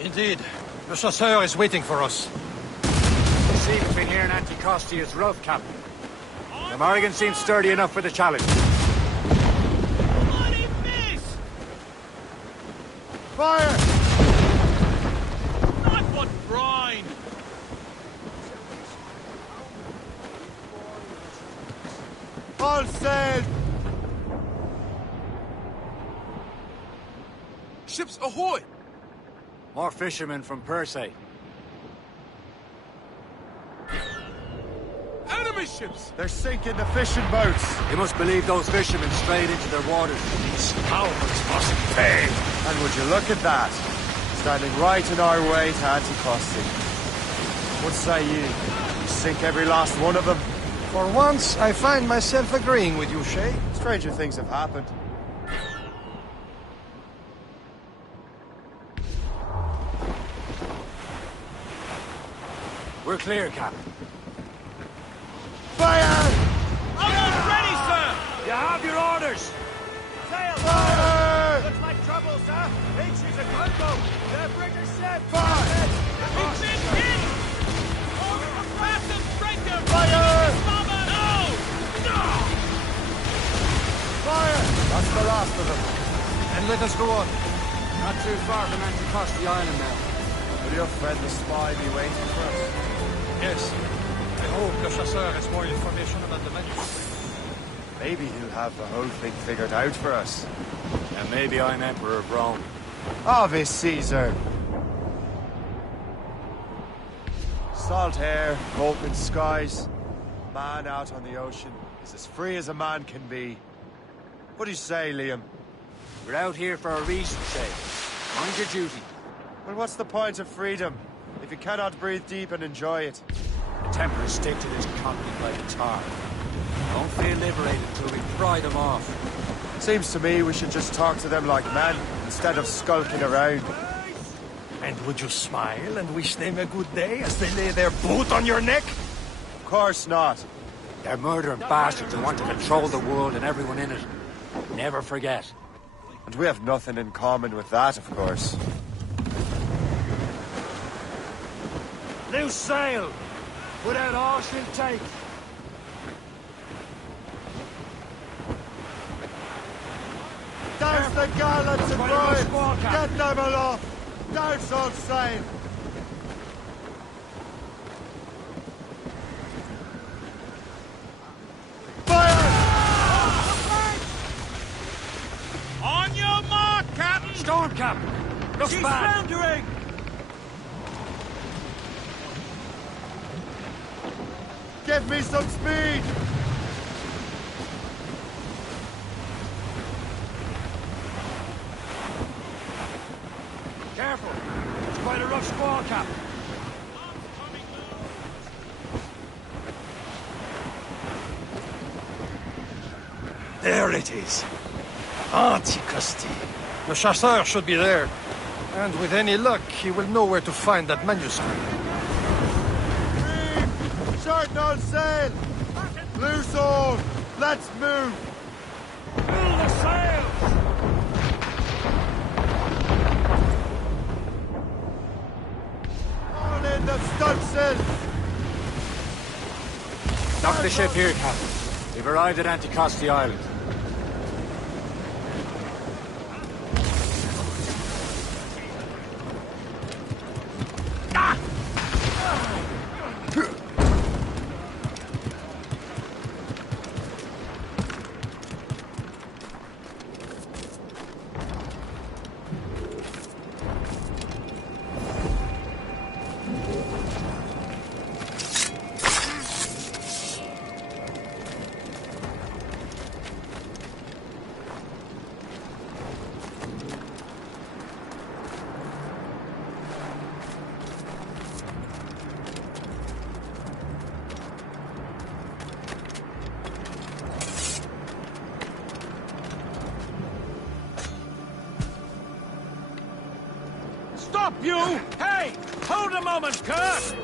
Indeed. Le chasseur is waiting for us. The sea between here and Anticosti is rough, Captain. The Morrigan seems sturdy enough for the challenge. Bloody miss! Fire! Not what brine! All sail! Ships ahoy! More fishermen from Persei. Enemy ships! They're sinking the fishing boats. You must believe those fishermen strayed into their waters. These cowards must pay. And would you look at that? Standing right in our way to Anticosti. What say you? You sink every last one of them? For once, I find myself agreeing with you, Shay. Stranger things have happened. We're clear, Captain. Fire! Almost ready, sir! You have your orders! Sail! Fire! Looks like trouble, sir! H is a gunboat! The British ship! Fire! It's been hit! Over a massive breaker! Fire! No! No! Fire! That's the last of them. And let us go on. Not too far from Anticosti Island now. Will your friend the spy be waiting for us? Yes. I hope Le Chasseur has more information about the manuscript. Maybe he'll have the whole thing figured out for us. And maybe I'm Emperor of Rome. Ave Caesar! Salt air, open skies. Man out on the ocean is as free as a man can be. What do you say, Liam? We're out here for a reason, Shay. Mind your duty. Well, what's the point of freedom if you cannot breathe deep and enjoy it? The Templars stick to this continent like a tar. Don't feel liberated till we pry them off. Seems to me we should just talk to them like men, instead of skulking around. And would you smile and wish them a good day as they lay their boot on your neck? Of course not. They're murdering bastards who want to control the world and everyone in it. Never forget. And we have nothing in common with that, of course. Loose sail! Put out all she'll take. Douse the gallants and royals! Get them aloft! Douse all sail! On your mark, Captain! Storm, Captain! Looks She's bad! foundering! Give me some speed! Careful! It's quite a rough squall, Captain. There it is. Anticosti. Le Chasseur should be there. And with any luck, he will know where to find that manuscript. Reef! Shorten all sail! Loose all! Let's move! Fill the sails! All in the stunsail! Dock the ship here, Captain. We've arrived at Anticosti Island. Stop, you! Hey! Hold a moment, Kurt!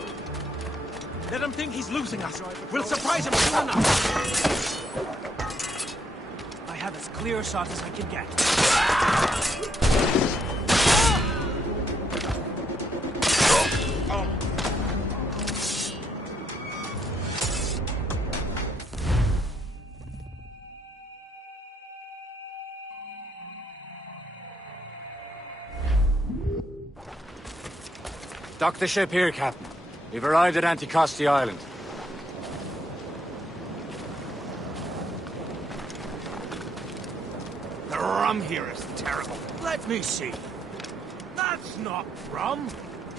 Let him think he's losing us. We'll surprise him soon enough. I have as clear a shot as I can get. Dock the ship here, Captain. We've arrived at Anticosti Island. The rum here is terrible. Let me see. That's not rum.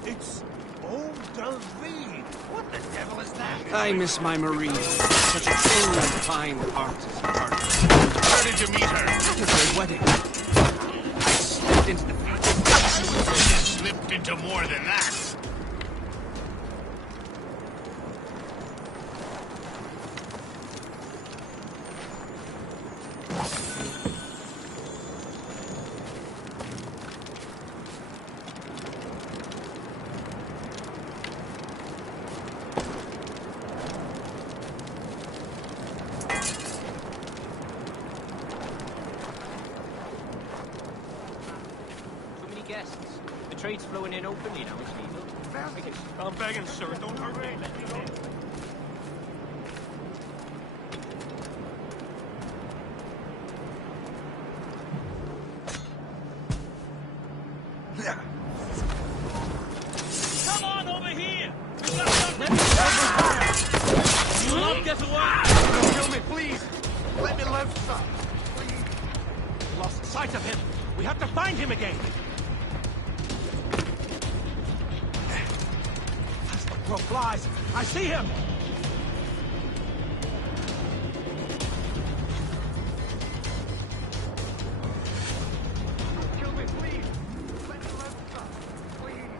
It's eau de vie. What the devil is that? I miss my Marine. Such a true and fine heart is a heart. Where did you meet her? At her wedding. I slipped into the fleet. I would say you slipped into more than that. The trade's flowing in openly now, isn't it? I'm begging, sir. Don't hurry. Let me go. Come on over here! We got something! You will not get away! Don't kill me, please! Let me live, sir! Please! Lost sight of him! We have to find him again! As the crow flies, I see him! Don't kill me, please! Let me live, sir! Please!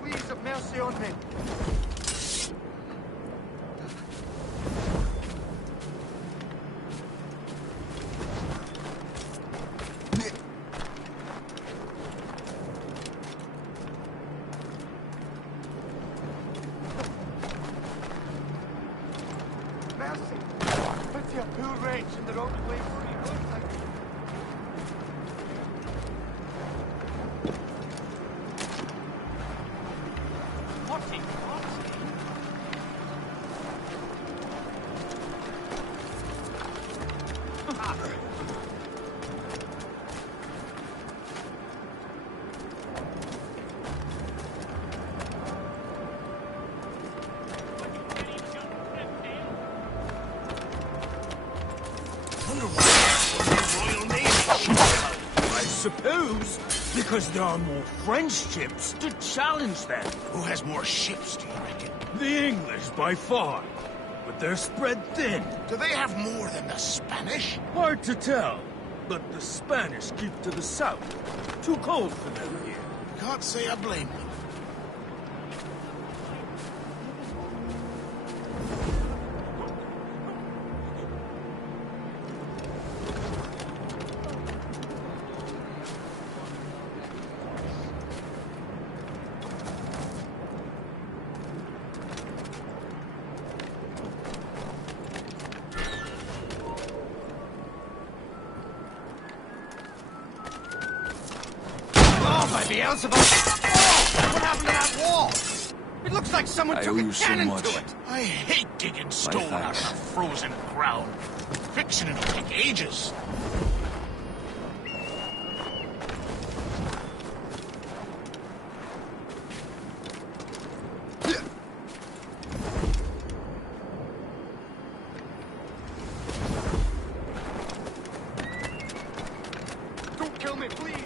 Please have mercy on me. Mercy. Put your poor wretch in the wrong place. I suppose because there are more French ships to challenge them. Who has more ships, do you reckon? The English, by far. But they're spread thin. Do they have more than the Spanish? Hard to tell. But the Spanish keep to the south. Too cold for them here. Can't say I blame them. Beelzebub! Oh, what happened to that wall? It looks like someone took a cannon to it. I hate digging stone out of the frozen ground. Fixing it'll take ages. Don't kill me, please.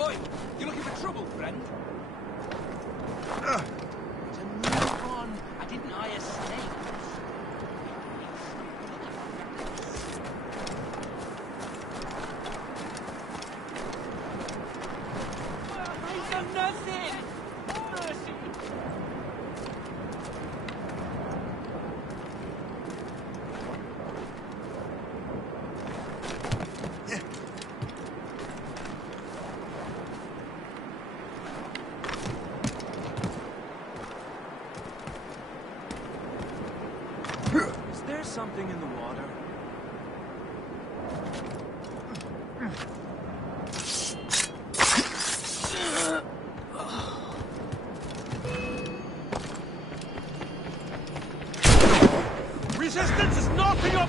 Oi! You looking for trouble, friend? To move on, I didn't hire snakes. He's the something in the water? Resistance is knocking up!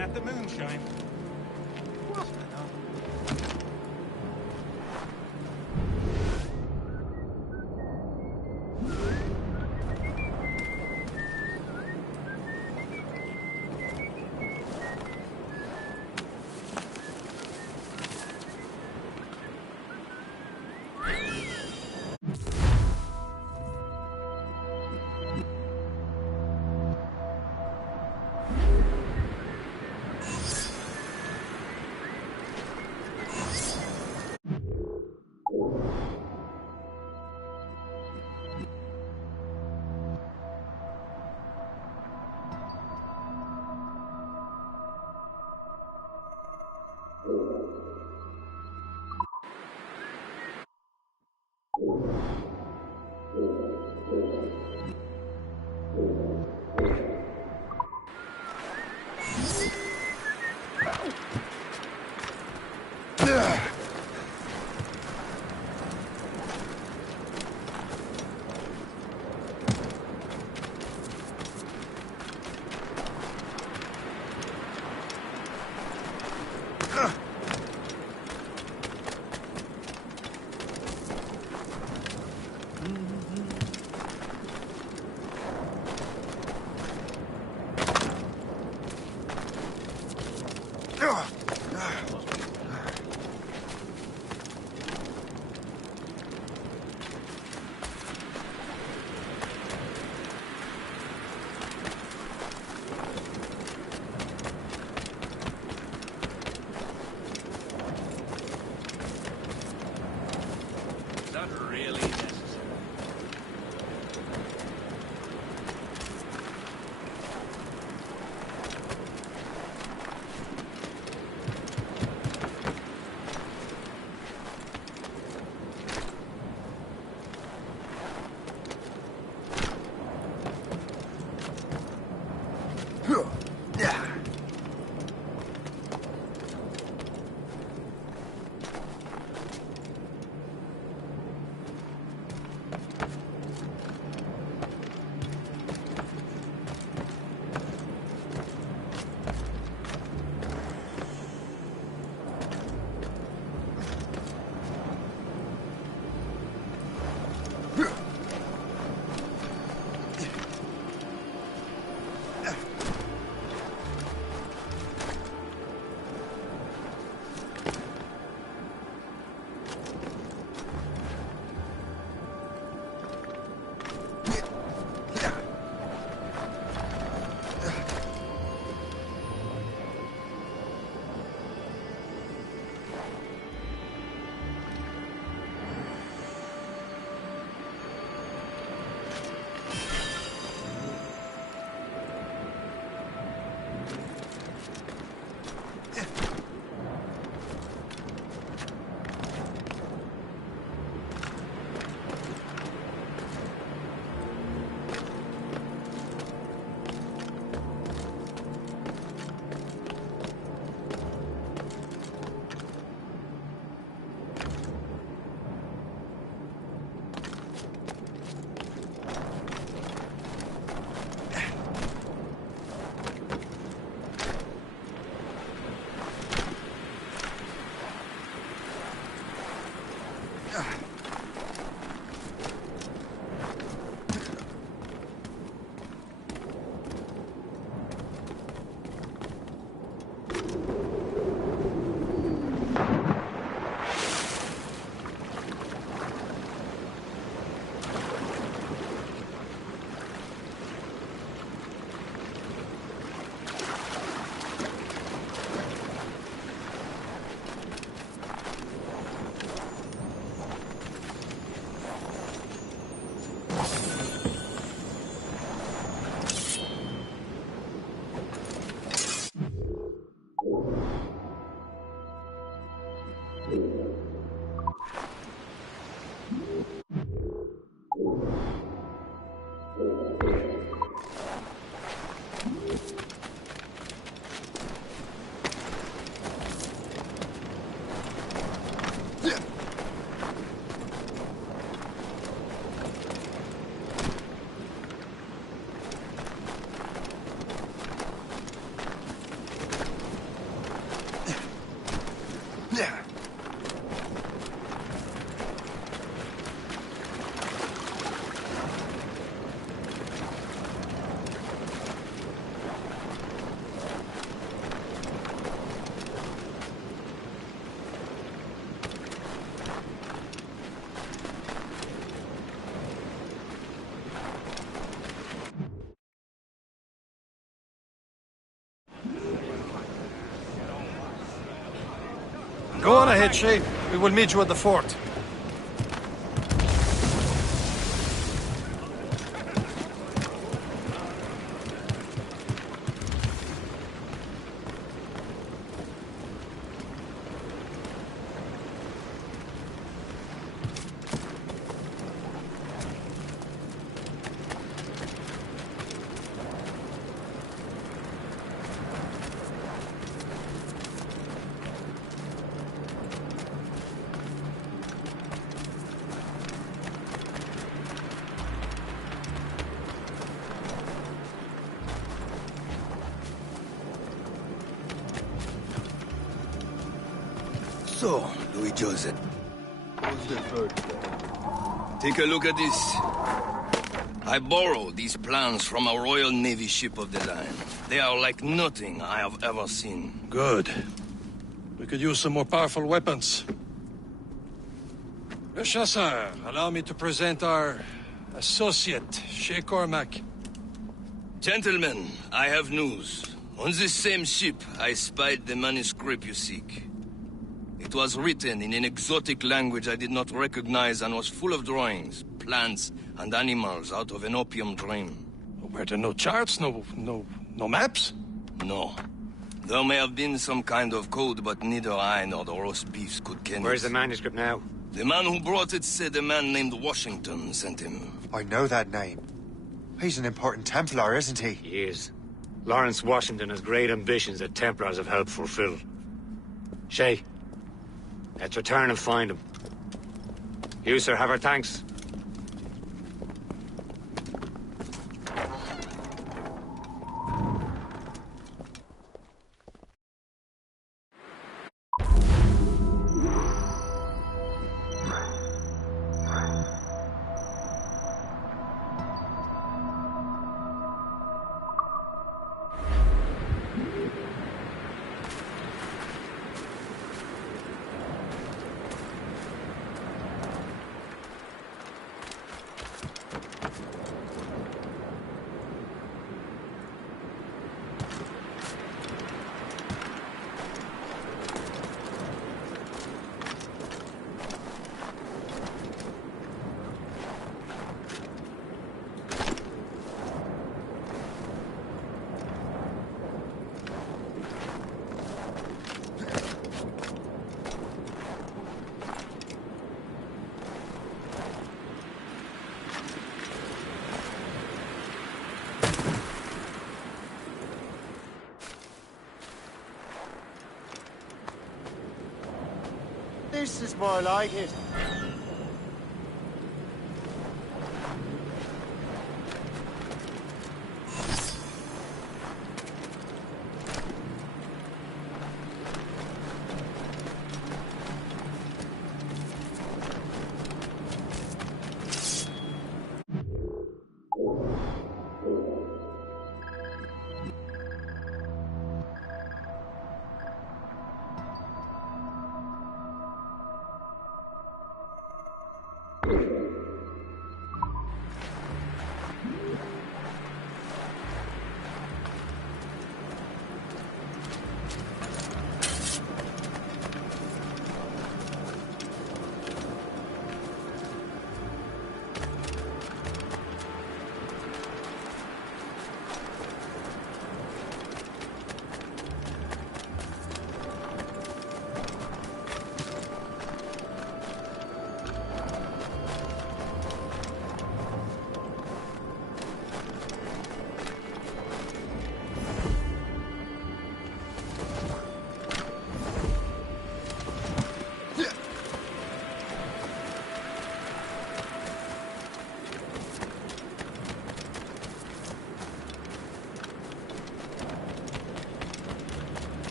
At the moonshine. that really necessary? Go on ahead, Shay. We will meet you at the fort. So, Louis Joseph. Take a look at this. I borrowed these plans from a Royal Navy ship of the line. They are like nothing I have ever seen. Good. We could use some more powerful weapons. Le Chasseur, allow me to present our associate, Shay Cormac. Gentlemen, I have news. On this same ship, I spied the manuscript you seek. A It was written in an exotic language I did not recognize and was full of drawings, plants, and animals out of an opium dream. Were there no charts, no maps? No. There may have been some kind of code, but neither I nor the roast beefs could ken it. Where's the manuscript now? The man who brought it said a man named Washington sent him. I know that name. He's an important Templar, isn't he? He is. Lawrence Washington has great ambitions that Templars have helped fulfill. Shay, let's return and find him. You, sir, have our thanks. This is more like it.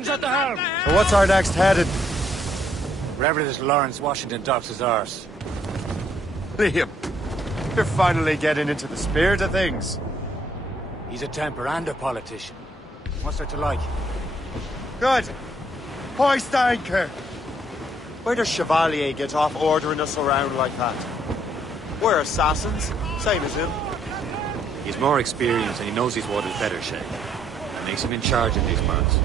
Captain's at the helm. So what's our next heading? Wherever this Lawrence Washington docks his arse. Liam, you're finally getting into the spirit of things. He's a temper and a politician. What's there to like? Good. Hoist anchor. Where does Chevalier get off ordering us around like that? We're assassins, same as him. He's more experienced and he knows these waters better, Shay. That makes him in charge in these parts.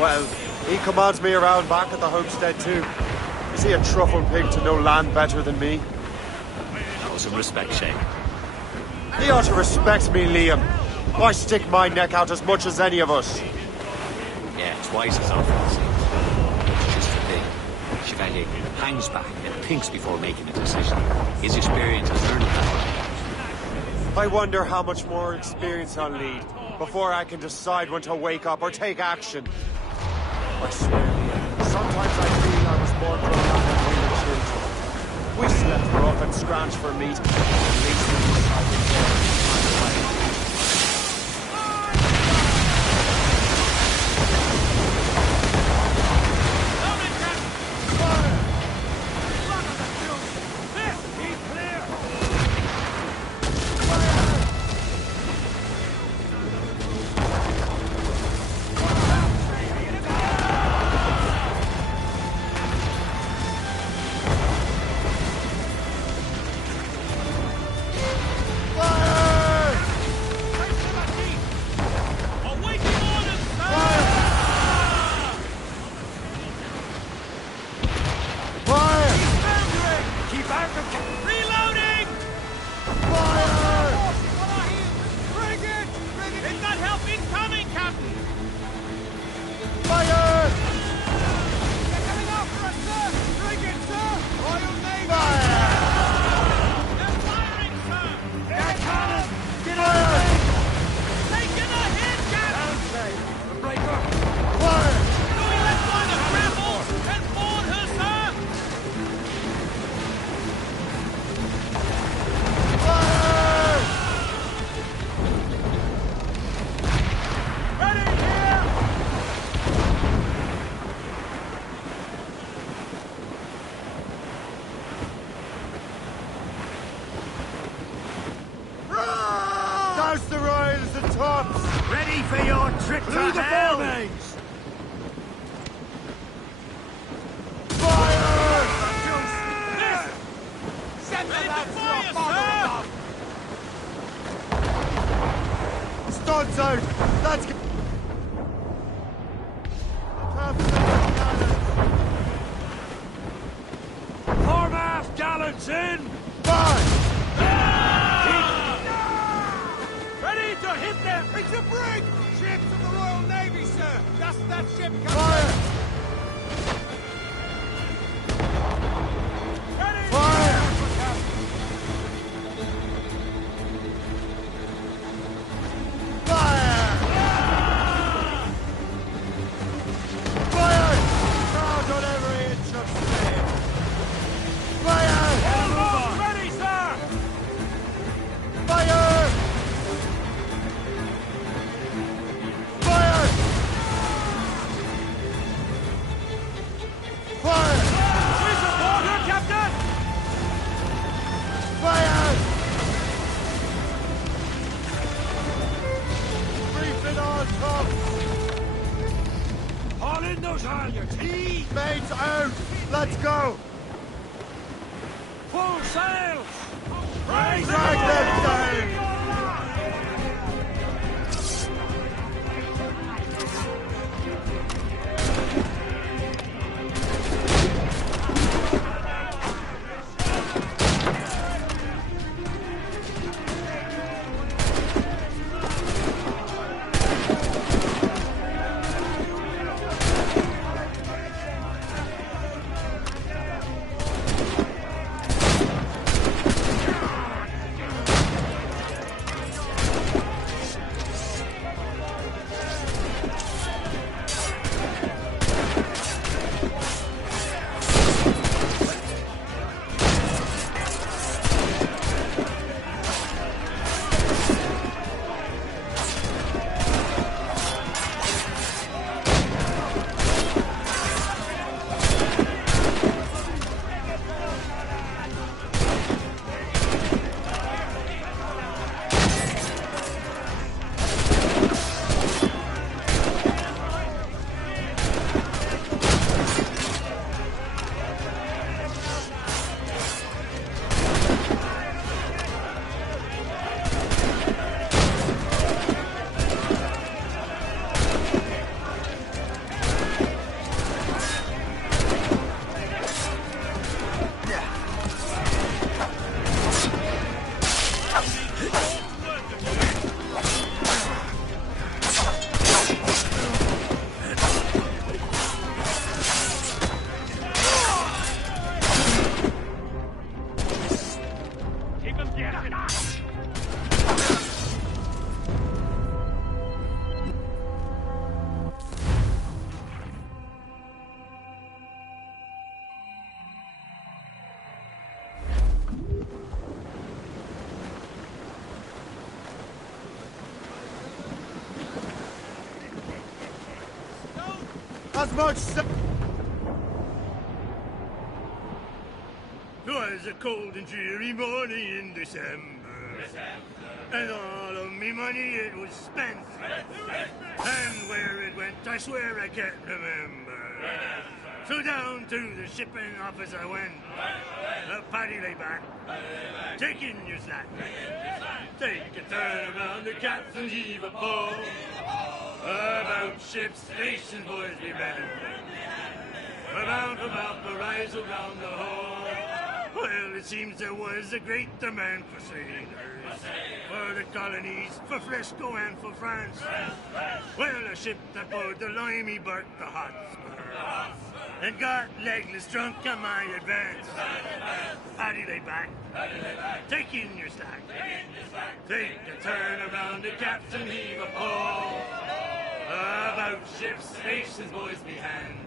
Well, he commands me around back at the homestead too. Is he a truffle pig to know land better than me? Show some respect, Shay. He ought to respect me, Liam. I stick my neck out as much as any of us. Yeah, twice as often it seems. It's just the thing. Chevalier hangs back and thinks before making a decision. His experience has earned him that. I wonder how much more experience I'll need before I can decide when to wake up or take action. I swear, Liam, sometimes I feel I was more grown up than we were children. We slept rough and scrounged for meat. At least we decided to find a way. Douse the royals and tops! Ready for your trip to Through the hell! foremains! Fire! Send the lads to a fire, Studs out! Let's get... Foremast gallants in! Fire! Ready to hit them! It's a brig! Ships of the Royal Navy, sir! Just that ship comes Fire! Ready! Fire! Fire! Fire! Crowd on every inch of sail! Fire! Almost ready, sir! Fire! Fire! Fire! Swiss of water, Captain! Fire! Briefing on top! Haul in those halyards! Heave! Mates out! Let's go! Full sails! Drag them down! As much so. Twas a cold and dreary morning in December, and all of me money it was spent. And where it went, I swear I can't remember. So down to the shipping office I went. Paddy lay back, taking your slack. Take a turn around the captain's heave a pole. About ship's station, boys, be ready. About the rise around the hall. Well, it seems there was a great demand for sailors, for the colonies, for Frisco and for France. Well, a ship that bore the limey barked the Hotspur, and got legless drunk on my advance. Paddy lay back, taking your slack. Take a turn around the captain, heave a pole. About ship's stations, boys, be handy.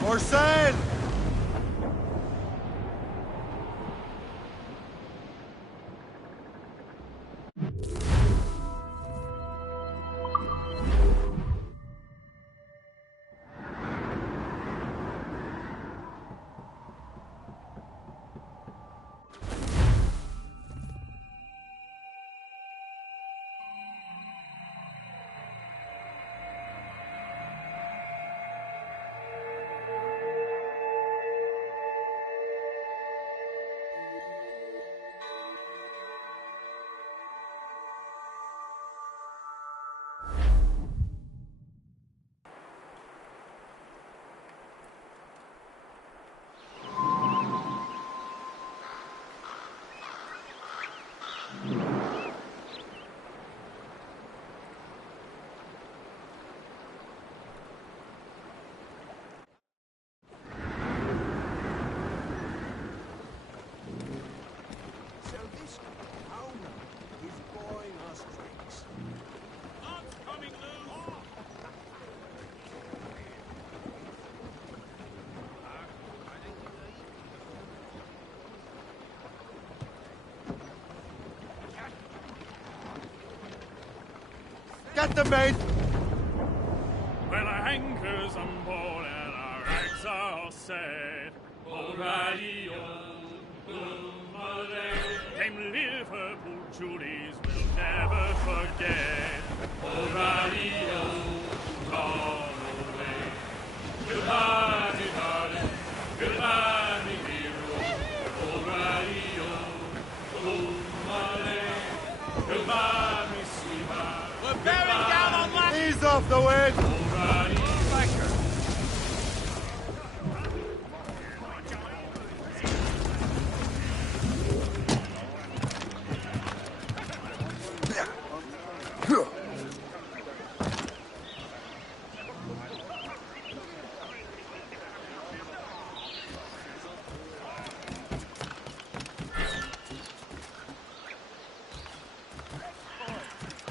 For sail! Get the mate! Well, our anchor's on board and our rags are all set. O'Reilly, Dame Liverpool Julies will never forget. O'Reilly, Galway. Goodbye, me darling. Goodbye, me hero. O'Reilly, goodbye, me sweetheart. We're bearing down on land! Ease off the wind! O'Reilly,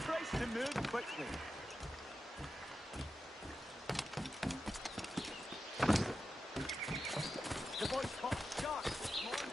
Brace to move quickly. The boys caught sharks this morning.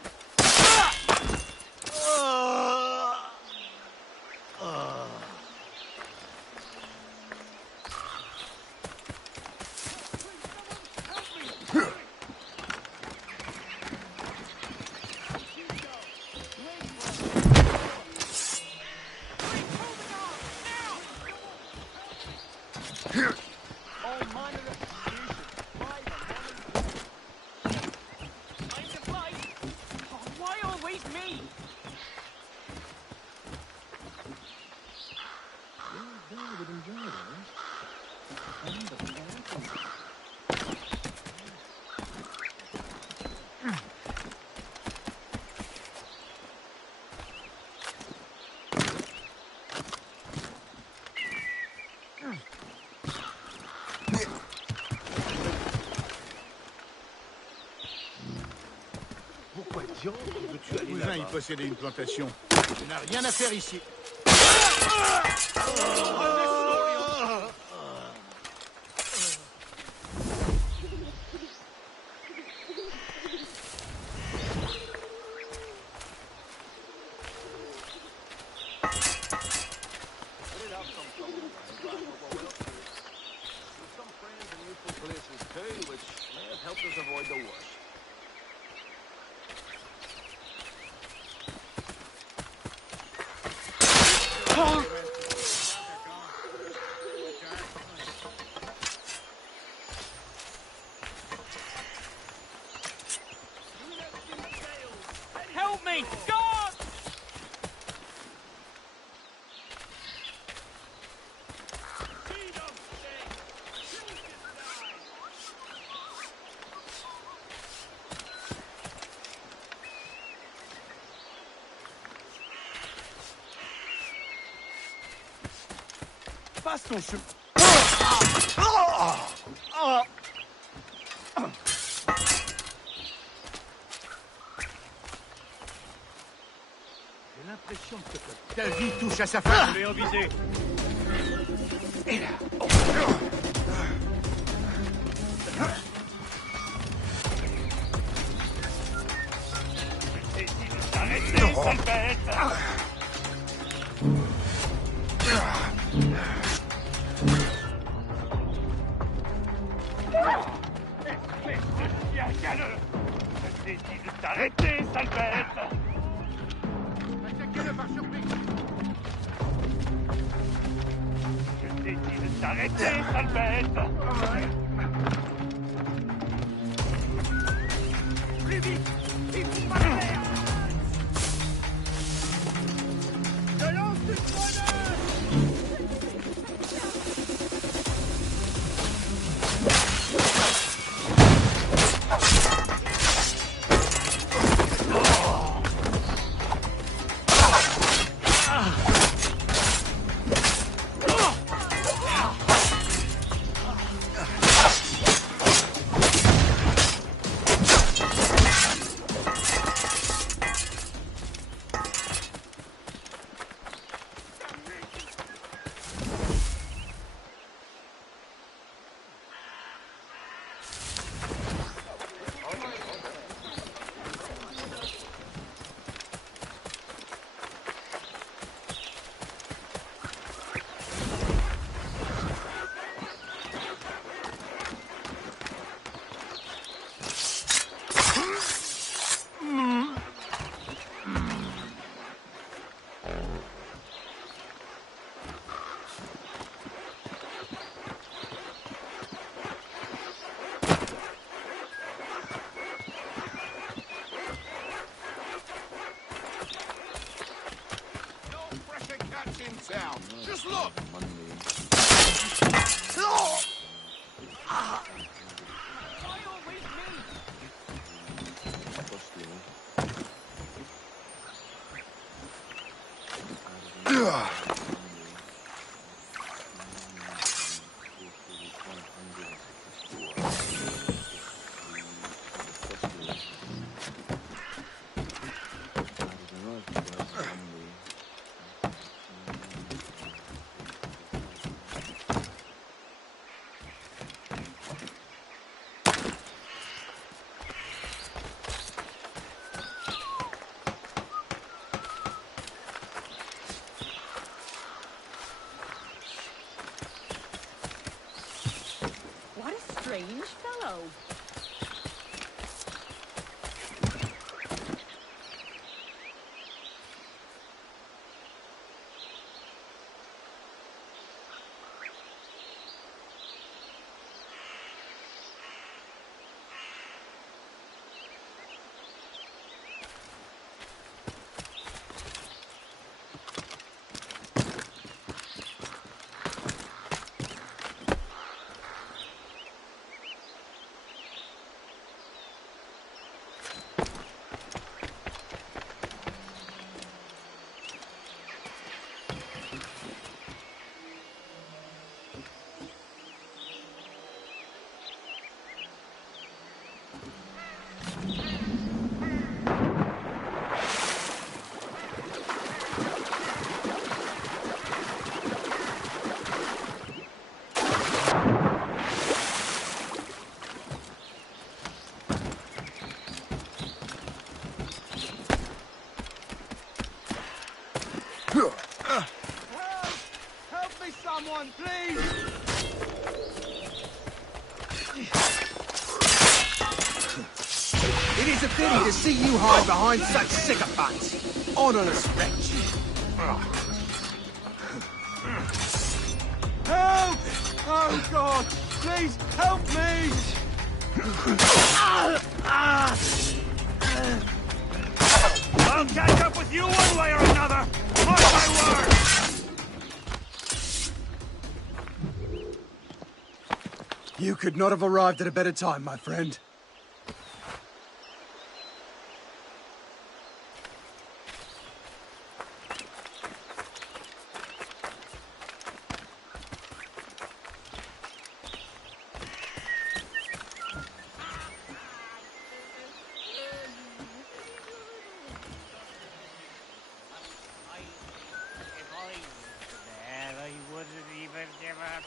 gens, veux-tu aller là-bas? Il possédait une plantation. Tu n'as rien à faire ici. Help me! God! Passe ton chemin. J'ai l'impression que ta vie touche à sa fin. Je vais en viser. Et là. Arrêtez, sale bête! Je t'ai dit de t'arrêter, sale bête! Attaquez-le par surprise. Je t'ai dit de t'arrêter, sale bête! Plus vite. Il faut pas le faire. Je lance une grenade. Just look! What a strange fellow. It is a pity to see you hide behind such sycophants. Honourless wretch. Help! Oh, God! Please, help me! I'll catch up with you one way or another! Mark my word! You could not have arrived at a better time, my friend. I wouldn't even give up.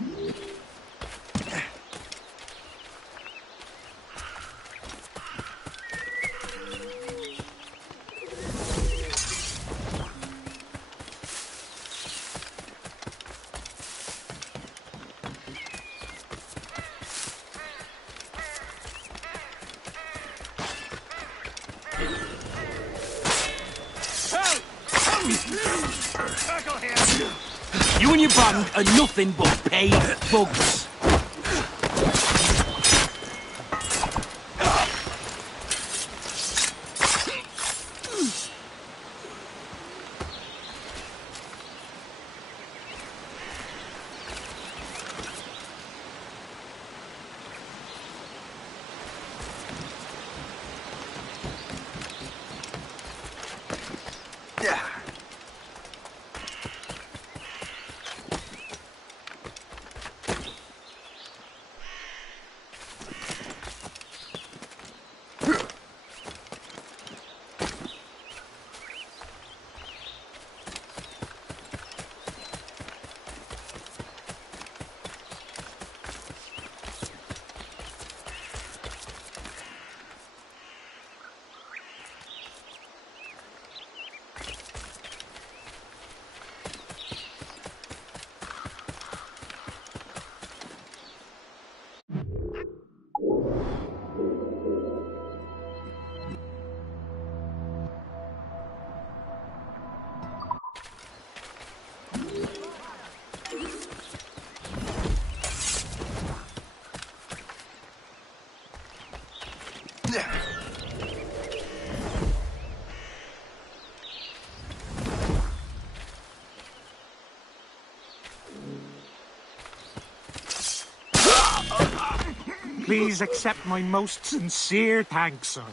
You and your band are nothing but paid thugs. Please accept my most sincere thanks, sir.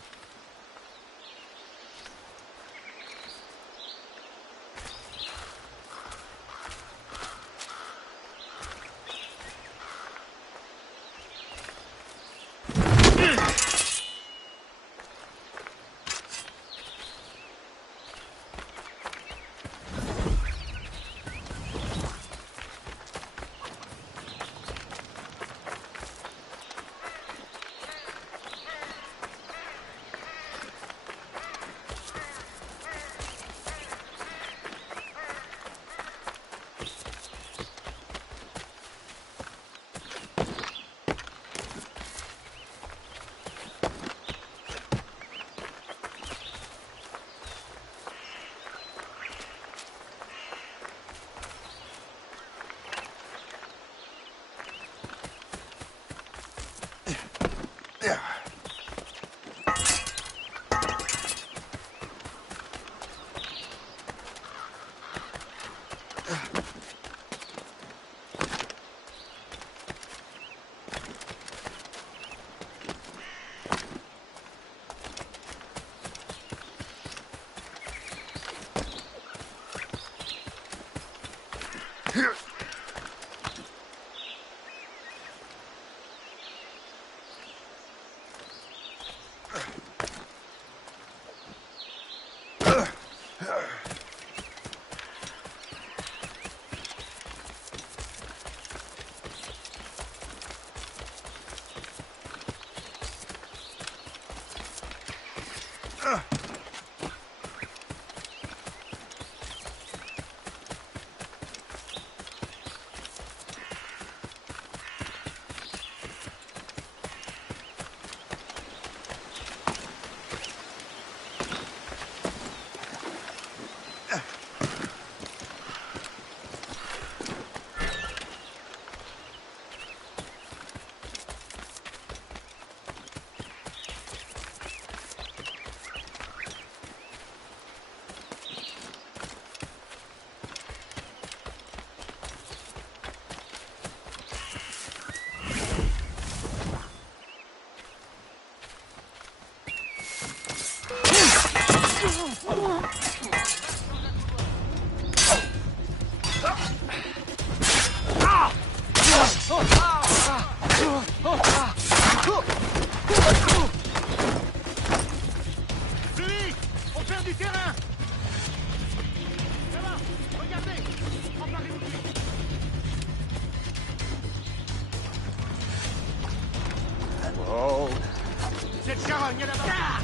charogne là-bas.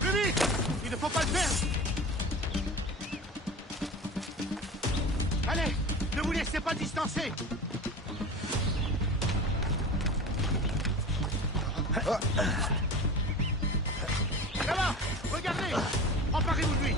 Plus vite! Il ne faut pas le perdre! Allez, ne vous laissez pas distancer! Là-bas! Regardez! Emparez-vous de lui!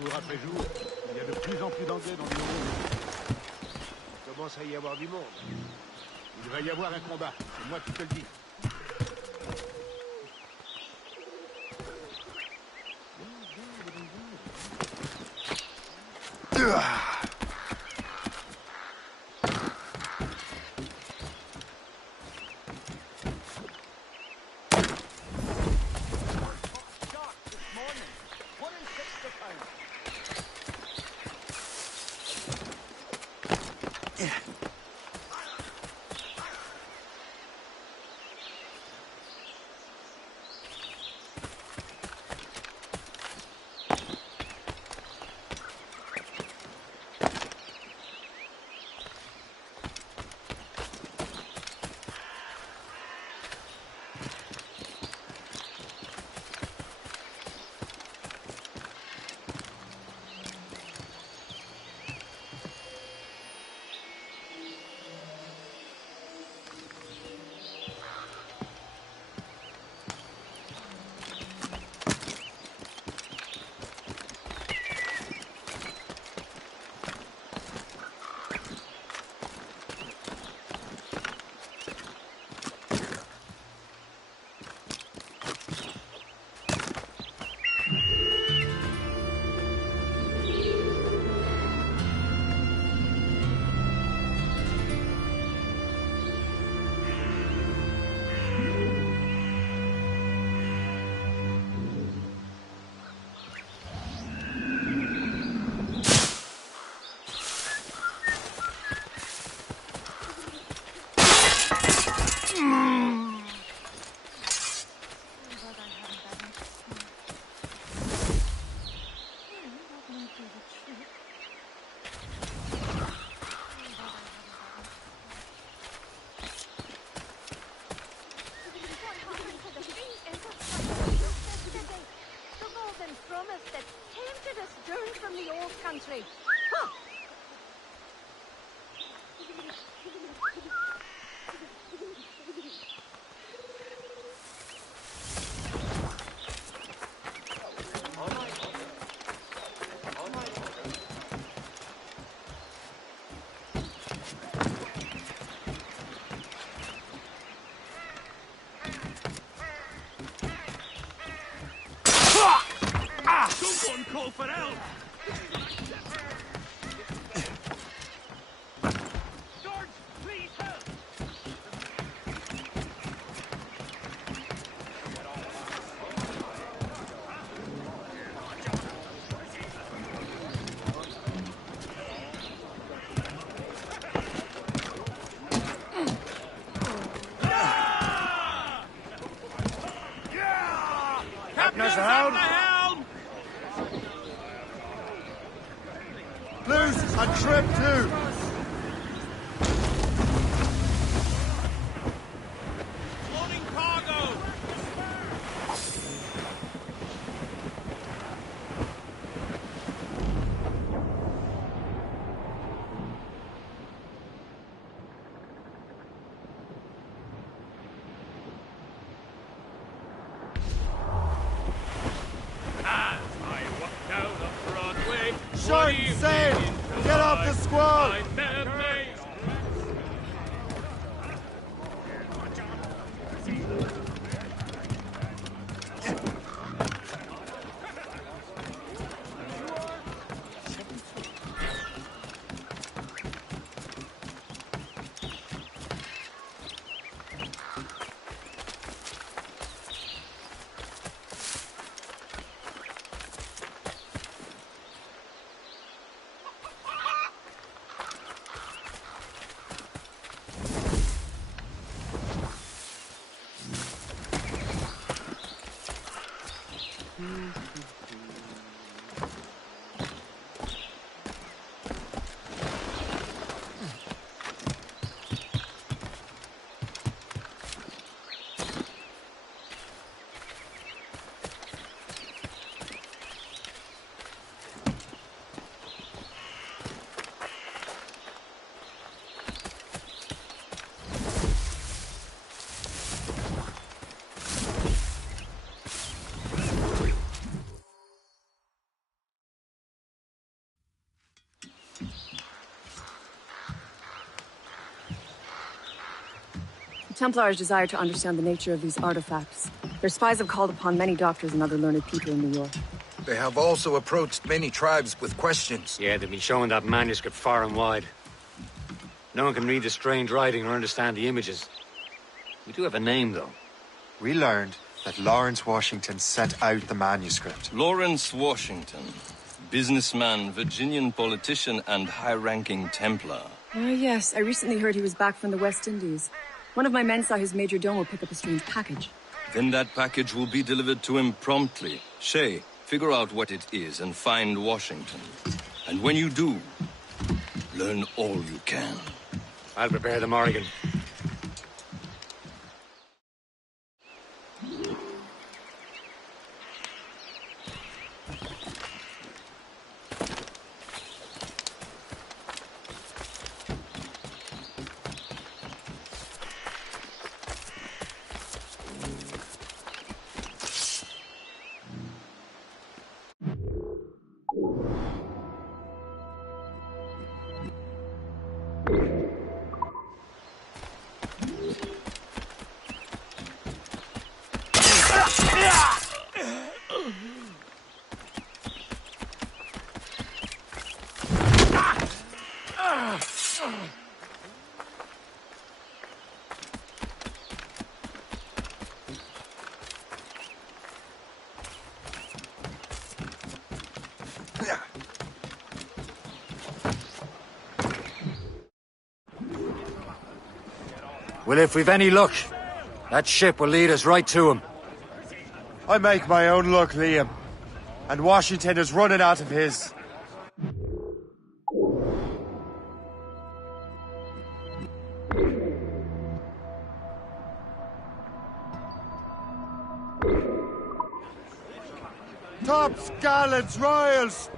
Jour après jour, il y a de plus en plus d'Anglais dans le monde. Il commence à y avoir du monde. Il va y avoir un combat, c'est moi qui te le dis. country. Huh. Someone call for help! George, please help! Captain's the helm! Loose and trim too! Loading cargo! short and sail! Get off the squall! Templars desire to understand the nature of these artifacts. Their spies have called upon many doctors and other learned people in New York. They have also approached many tribes with questions. Yeah, they've been showing that manuscript far and wide. No one can read the strange writing or understand the images. We do have a name, though. We learned that Lawrence Washington sent out the manuscript. Lawrence Washington. Businessman, Virginian politician, and high-ranking Templar. Oh, yes. I recently heard he was back from the West Indies. One of my men saw his major domo pick up a strange package. Then that package will be delivered to him promptly. Shay, figure out what it is and find Washington. And when you do, learn all you can. I'll prepare the Morrigan. Well, if we've any luck, that ship will lead us right to him. I make my own luck, Liam. And Washington is running out of his. Tops, gallants, royals!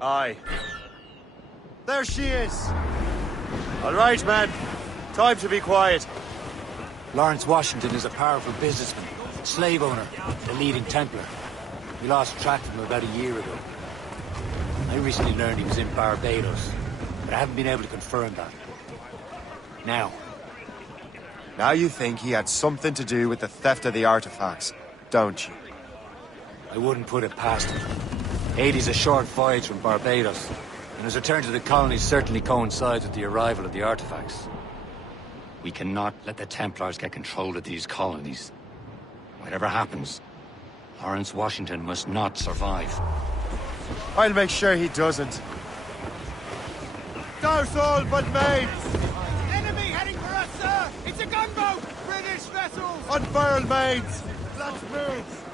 Aye. There she is! All right, man. Time to be quiet. Lawrence Washington is a powerful businessman, slave owner, a leading Templar. We lost track of him about a year ago. I recently learned he was in Barbados, but I haven't been able to confirm that. Now you think he had something to do with the theft of the artifacts, don't you? I wouldn't put it past him. Haiti's a short voyage from Barbados, and his return to the colonies certainly coincides with the arrival of the artifacts. We cannot let the Templars get control of these colonies. Whatever happens, Lawrence Washington must not survive. I'll make sure he doesn't. Douse all but mates! Enemy heading for us, sir! It's a gunboat! British vessels! Unfurl mates! Let's move!